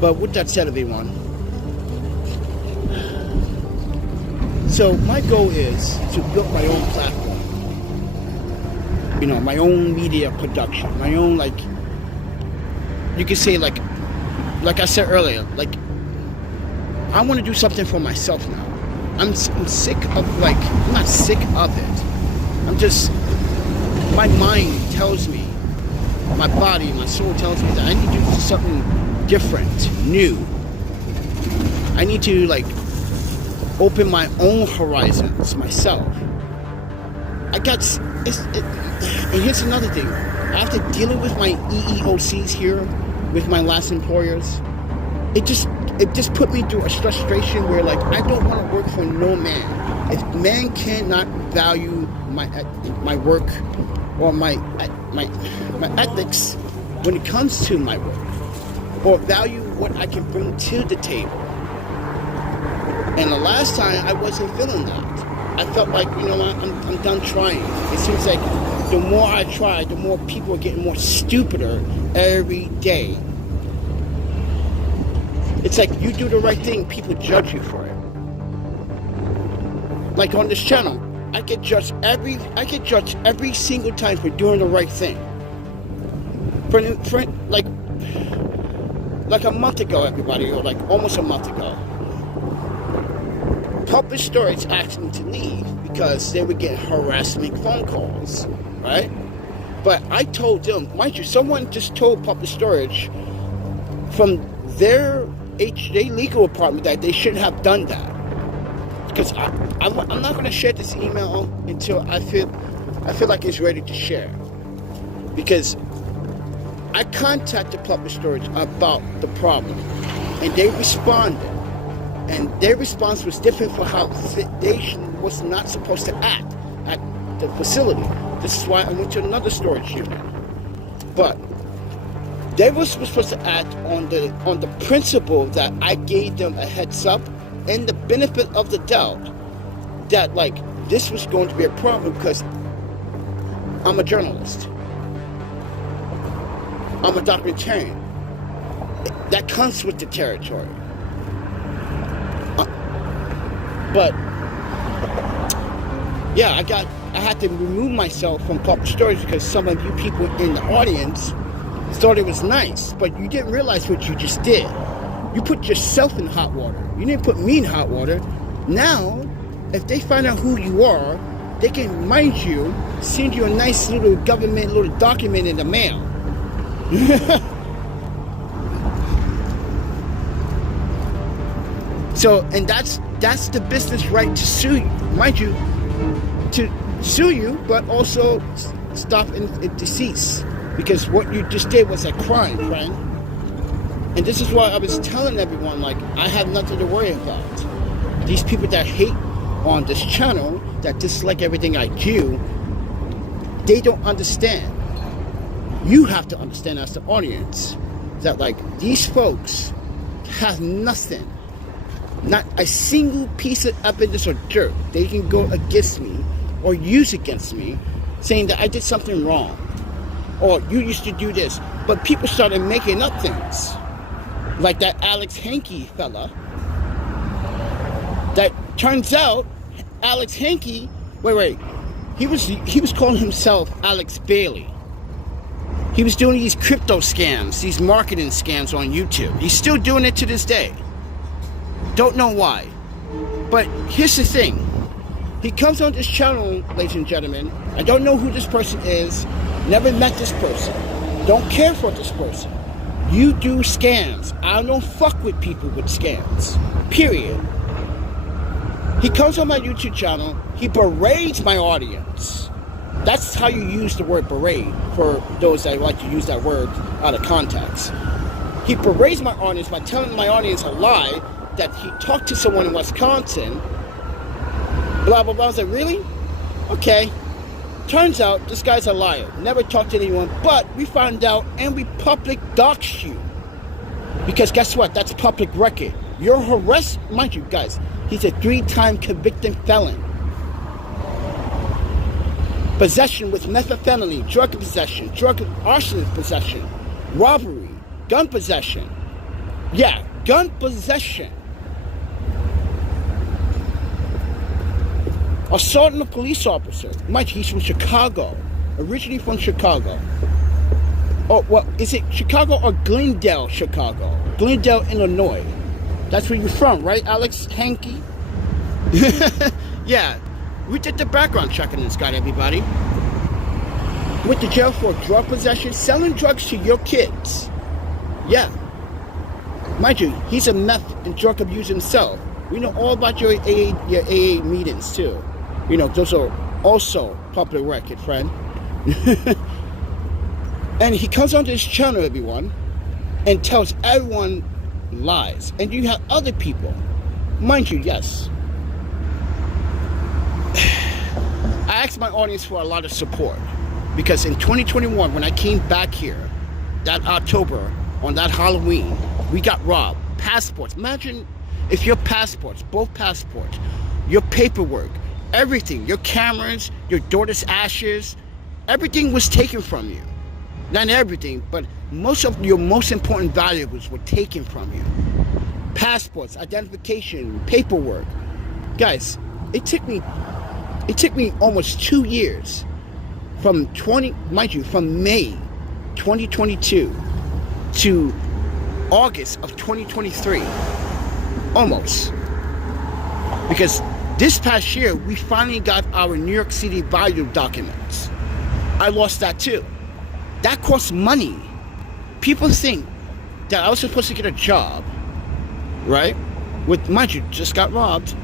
But with that said, everyone, so my goal is to build my own platform. You know, my own media production, my own, like, you could say, like I said earlier, like, I want to do something for myself now. I'm sick of, like, I'm not sick of it. I'm just, my mind tells me, my body, my soul tells me that I need to do something different, new. I need to, like, open my own horizons myself. And here's another thing. After dealing with my EEOCs here, with my last employers, it just put me through a frustration where, like, I don't want to work for no man. If man cannot value my work or my ethics when it comes to my work, or value what I can bring to the table. And the last time, I wasn't feeling that. I felt like, you know what, I'm done trying. It seems like the more I try, the more people are getting more stupider every day. It's like you do the right thing, people judge you for it. Like on this channel, I get judged every single time for doing the right thing. Like a month ago, everybody, or like almost a month ago, Public Storage asked me to leave because they were getting harassment phone calls, right? But I told them, mind you, someone just told Public Storage from their legal department that they shouldn't have done that. Because I'm not going to share this email until I feel like it's ready to share. Because I contacted Public Storage about the problem, and they responded, and their response was different for how they was not supposed to act at the facility. This is why I went to another storage unit. But they were supposed to act on the principle that I gave them a heads up and the benefit of the doubt that, like, this was going to be a problem because I'm a journalist. I'm a documentarian. That comes with the territory. But yeah, I had to remove myself from Public Storage because some of you people in the audience thought it was nice, but you didn't realize what you just did. You put yourself in hot water. You didn't put me in hot water. Now, if they find out who you are, they can, mind you, send you a nice little government little document in the mail. So, and that's the business right to sue you, mind you, to sue you, but also stop in decease, because what you just did was a crime, friend. And this is why I was telling everyone, like, I have nothing to worry about. These people that hate on this channel, that dislike everything I do, they don't understand. You have to understand as the audience that, like, these folks have nothing, not a single piece of evidence or dirt they can go against me or use against me, saying that I did something wrong or you used to do this. But people started making up things, like that Alex Hankey fella. That turns out Alex Hankey, he was calling himself Alex Bailey. He was doing these crypto scams, these marketing scams on YouTube. He's still doing it to this day. Don't know why. But here's the thing. He comes on this channel, ladies and gentlemen. I don't know who this person is. Never met this person. Don't care for this person. You do scams. I don't fuck with people with scams. Period. He comes on my YouTube channel. He berates my audience. That's how you use the word berate for those that like to use that word out of context. He berates my audience by telling my audience a lie that he talked to someone in Wisconsin. Blah, blah, blah. I was like, really? Okay. Turns out this guy's a liar. Never talked to anyone, but we found out and we public doxed you. Because guess what? That's public record. You're harassed, mind you guys, he's a 3-time convicted felon. Possession with methamphetamine, drug possession, drug arson possession, robbery, gun possession. Yeah, gun possession. Assaulting a police officer. Mind you, he's from Chicago. Originally from Chicago. Oh, well, is it Chicago or Glendale, Chicago? Glendale, Illinois. That's where you're from, right, Alex Hankey? Yeah. We did the background check on this guy, everybody. Went to jail for drug possession, selling drugs to your kids. Yeah. Mind you, he's a meth and drug abuser himself. We know all about your AA meetings, too. You know, those are also public record, friend. And he comes onto his channel, everyone, and tells everyone lies. And you have other people. Mind you, yes. I asked my audience for a lot of support. Because in 2021, when I came back here, that October, on that Halloween, we got robbed. Passports. Imagine if your passports, both passports, your paperwork, everything, your cameras, your daughter's ashes, everything was taken from you. Not everything, but most of your most important valuables were taken from you. Passports, identification, paperwork. Guys, it took me almost 2 years from May 2022 to August of 2023. Almost. Because this past year, we finally got our New York City value documents. I lost that too. That costs money. People think that I was supposed to get a job, right? With, mind you, just got robbed.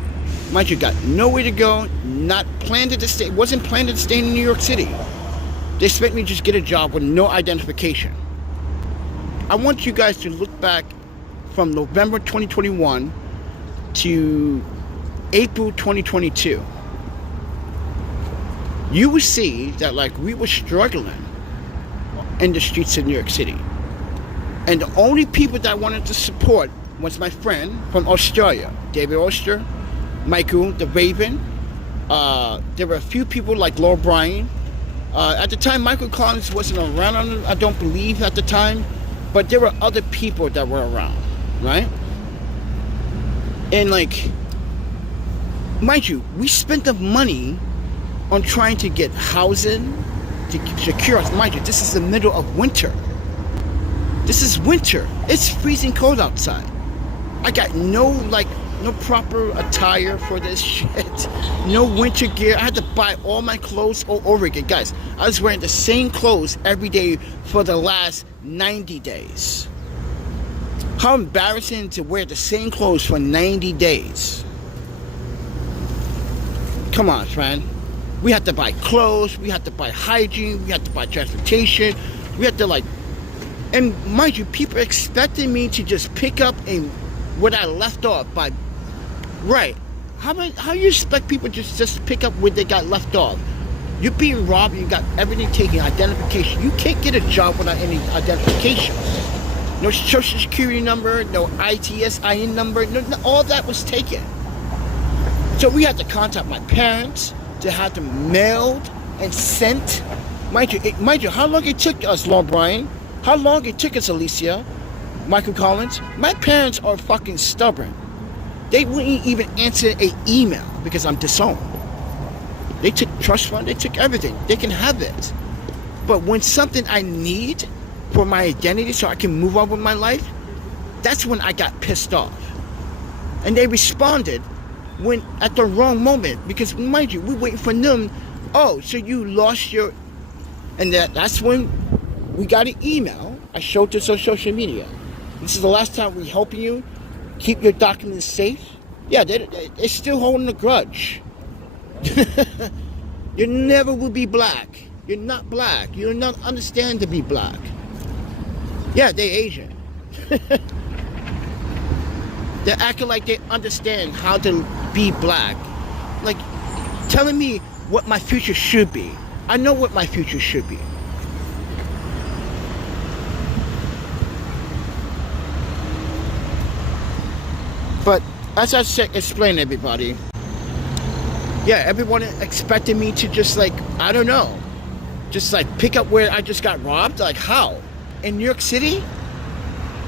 Mind you, got nowhere to go, not planned to stay, wasn't planned to stay in New York City. They expect me to just get a job with no identification. I want you guys to look back from November 2021 to April 2022. You will see that like we were struggling in the streets of New York City. And the only people that wanted to support was my friend from Australia, David Oyster, Michael, the Raven. There were a few people like Laura Bryan. At the time, Michael Collins wasn't around, I don't believe at the time, but there were other people that were around, right? And like, mind you, we spent the money on trying to get housing, to secure us. Mind you, this is the middle of winter. This is winter. It's freezing cold outside. I got no proper attire for this shit. No winter gear. I had to buy all my clothes all over again. Guys, I was wearing the same clothes every day for the last 90 days. How embarrassing to wear the same clothes for 90 days. Come on, friend. We had to buy clothes. We had to buy hygiene. We had to buy transportation. We had to and mind you, people expected me to just pick up what I left off by. Right. How you expect people just pick up what they got left off? You're being robbed, you got everything taken, identification. You can't get a job without any identification. No social security number, no ITSIN number, no, all that was taken. So we had to contact my parents to have them mailed and sent. Mind you, how long it took us, Laura Bryan? How long it took us, Alicia? Michael Collins? My parents are fucking stubborn. They wouldn't even answer an email because I'm disowned. They took trust fund, they took everything. They can have it. But when something I need for my identity so I can move on with my life, that's when I got pissed off. And they responded when at the wrong moment. Because mind you, we're waiting for them. Oh, so you lost your... And that's when we got an email I showed this on social media. This is the last time we're helping you keep your documents safe. Yeah, they're still holding a grudge. You never will be black. You're not black. You do not understand to be black. Yeah, they're Asian. They're acting like they understand how to be black. Like, telling me what my future should be. I know what my future should be. But as I said, explain to everybody, yeah, everyone expected me to just like, I don't know, just like pick up where I just got robbed. Like, how? In New York City?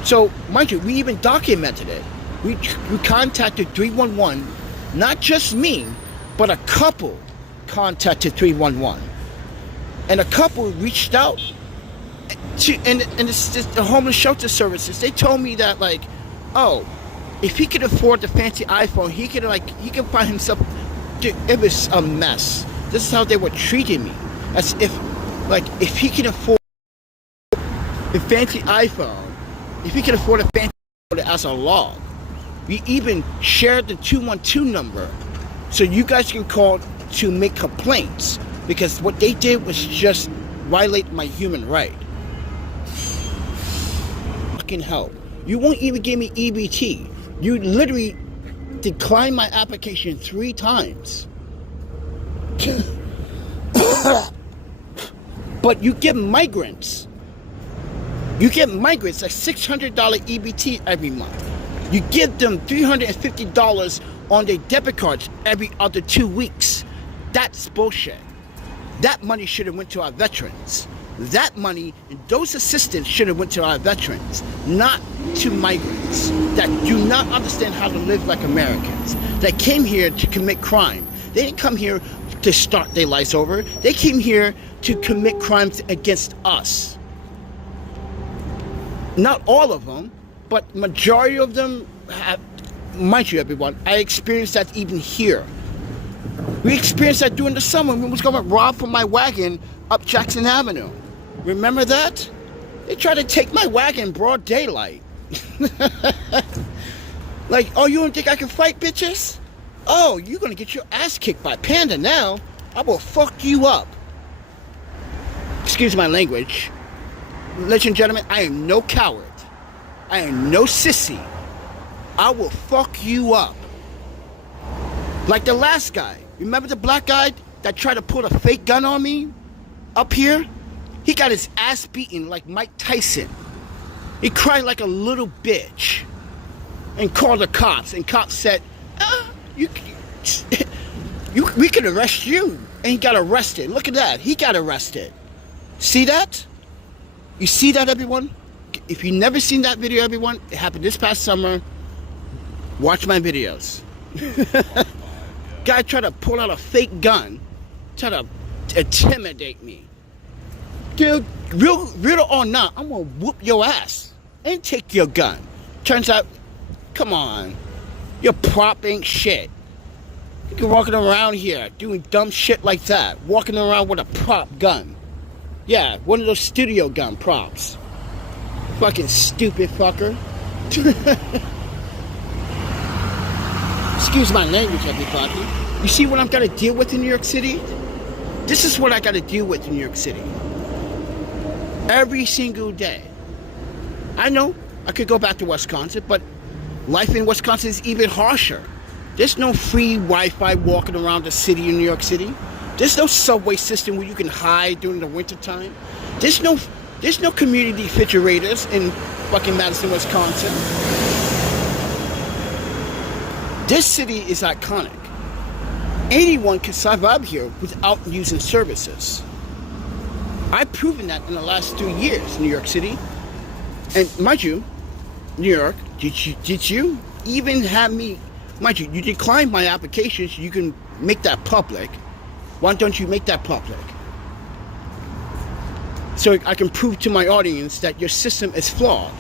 So, mind you, we even documented it. We contacted 311, not just me, but a couple contacted 311. And a couple reached out to, and the homeless shelter services. They told me that, like, oh, if he could afford the fancy iPhone, he could find himself. Dude, it was a mess. This is how they were treating me, as if, like, if he can afford the fancy iPhone, if he can afford a fancy iPhone as a log. We even shared the 212 number so you guys can call to make complaints, because what they did was just violate my human right. Fucking hell. You won't even give me EBT. You literally declined my application 3 times. But you give migrants a $600 EBT every month. You give them $350 on their debit cards every other 2 weeks. That's bullshit. That money should have went to our veterans. That money and those assistants should have went to our veterans, not to migrants that do not understand how to live like Americans, that came here to commit crime. They didn't come here to start their lives over. They came here to commit crimes against us. Not all of them, but majority of them have, mind you everyone, I experienced that even here. We experienced that during the summer when we was going to rob from my wagon up Jackson Avenue. Remember that? They tried to take my wagon broad daylight. Like, oh, you don't think I can fight, bitches? Oh, you're gonna get your ass kicked by Panda now. I will fuck you up. Excuse my language. Ladies and gentlemen, I am no coward. I am no sissy. I will fuck you up. Like the last guy. Remember the black guy that tried to pull a fake gun on me up here? He got his ass beaten like Mike Tyson. He cried like a little bitch and called the cops. And cops said, we could arrest you. And he got arrested. Look at that. He got arrested. See that? You see that, everyone? If you've never seen that video, everyone, it happened this past summer. Watch my videos. Guy tried to pull out a fake gun, try to intimidate me. Dude, real or not, I'm gonna whoop your ass and take your gun. Turns out, come on, your prop ain't shit. You're walking around here doing dumb shit like that, walking around with a prop gun. Yeah, one of those studio gun props. Fucking stupid fucker. Excuse my language, everybody. You see what I'm gonna deal with in New York City? This is what I gotta deal with in New York City. Every single day. I know I could go back to Wisconsin, but life in Wisconsin is even harsher. There's no free Wi-Fi walking around the city in New York City. There's no subway system where you can hide during the winter time. There's no community refrigerators in fucking Madison, Wisconsin. This city is iconic. Anyone can survive here without using services. I've proven that in the last 3 years in New York City. And mind you, New York, did you even have me, mind you, you declined my applications, you can make that public. Why don't you make that public? So I can prove to my audience that your system is flawed.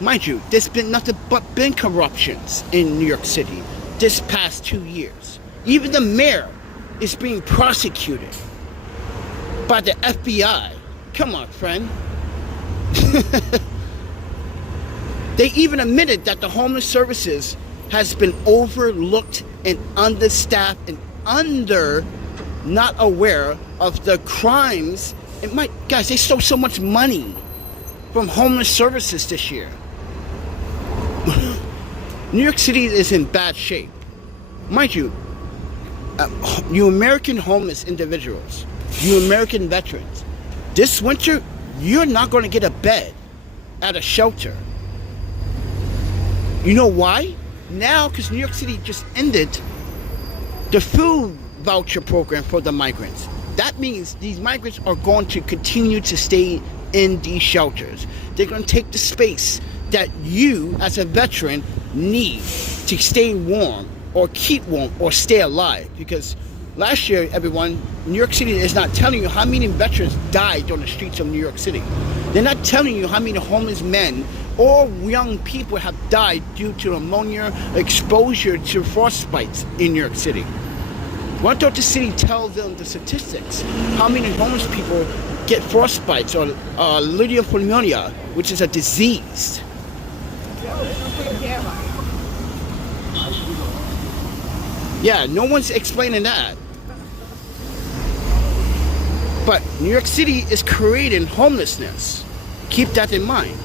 Mind you, there's been nothing but corruptions in New York City this past 2 years. Even the mayor is being prosecuted by the FBI. Come on, friend. They even admitted that the homeless services has been overlooked and understaffed and not aware of the crimes. And guys, they stole so much money from homeless services this year. New York City is in bad shape. Mind you, you American homeless individuals, you American veterans, this winter, you're not going to get a bed at a shelter. You know why? Now, because New York City just ended the food voucher program for the migrants. That means these migrants are going to continue to stay in these shelters. They're going to take the space that you, as a veteran, need to stay warm or keep warm or stay alive. Because last year, everyone, New York City is not telling you how many veterans died on the streets of New York City. They're not telling you how many homeless men or young people have died due to ammonia exposure to frostbites in New York City. Why don't the city tell them the statistics? How many homeless people get frostbites or lydium pneumonia, which is a disease? Yeah, no one's explaining that. But New York City is creating homelessness. Keep that in mind.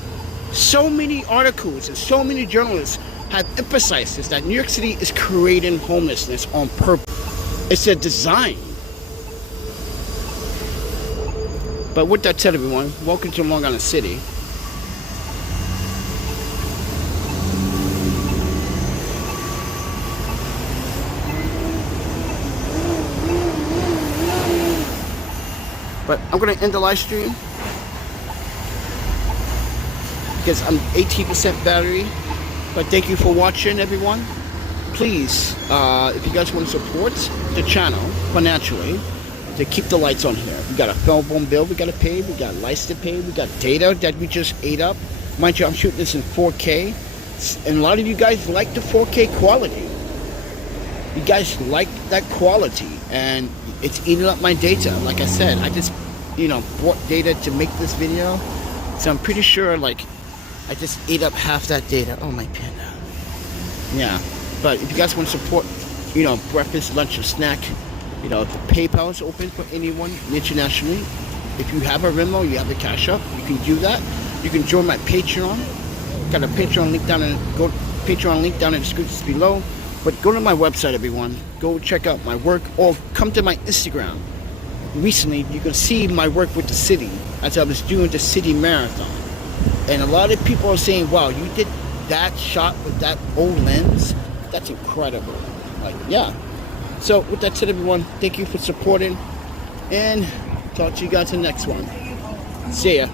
So many articles and so many journalists have emphasized this, that New York City is creating homelessness on purpose. It's a design. But with that said, everyone, welcome to Long Island City. But I'm going to end the live stream because I'm 18% battery. But thank you for watching, everyone. Please, if you guys want to support the channel financially, to keep the lights on here. We got a cell phone bill we got to pay. We got lights to pay. We got data that we just ate up. Mind you, I'm shooting this in 4K. And a lot of you guys like the 4K quality. You guys like that quality. And it's eating up my data. Like I said, I just, bought data to make this video. So I'm pretty sure, I just ate up half that data. Oh, my panda. Yeah. But if you guys want to support, breakfast, lunch, or snack, PayPal is open for anyone internationally. If you have a Venmo, you have a cash app, you can do that. You can join my Patreon. Got a Patreon link down in the description below. But go to my website, everyone. Go check out my work, or come to my Instagram. Recently, you can see my work with the city as I was doing the city marathon. And a lot of people are saying, wow, you did that shot with that old lens? That's incredible. Yeah. So with that said, everyone, thank you for supporting, and talk to you guys in the next one. See ya.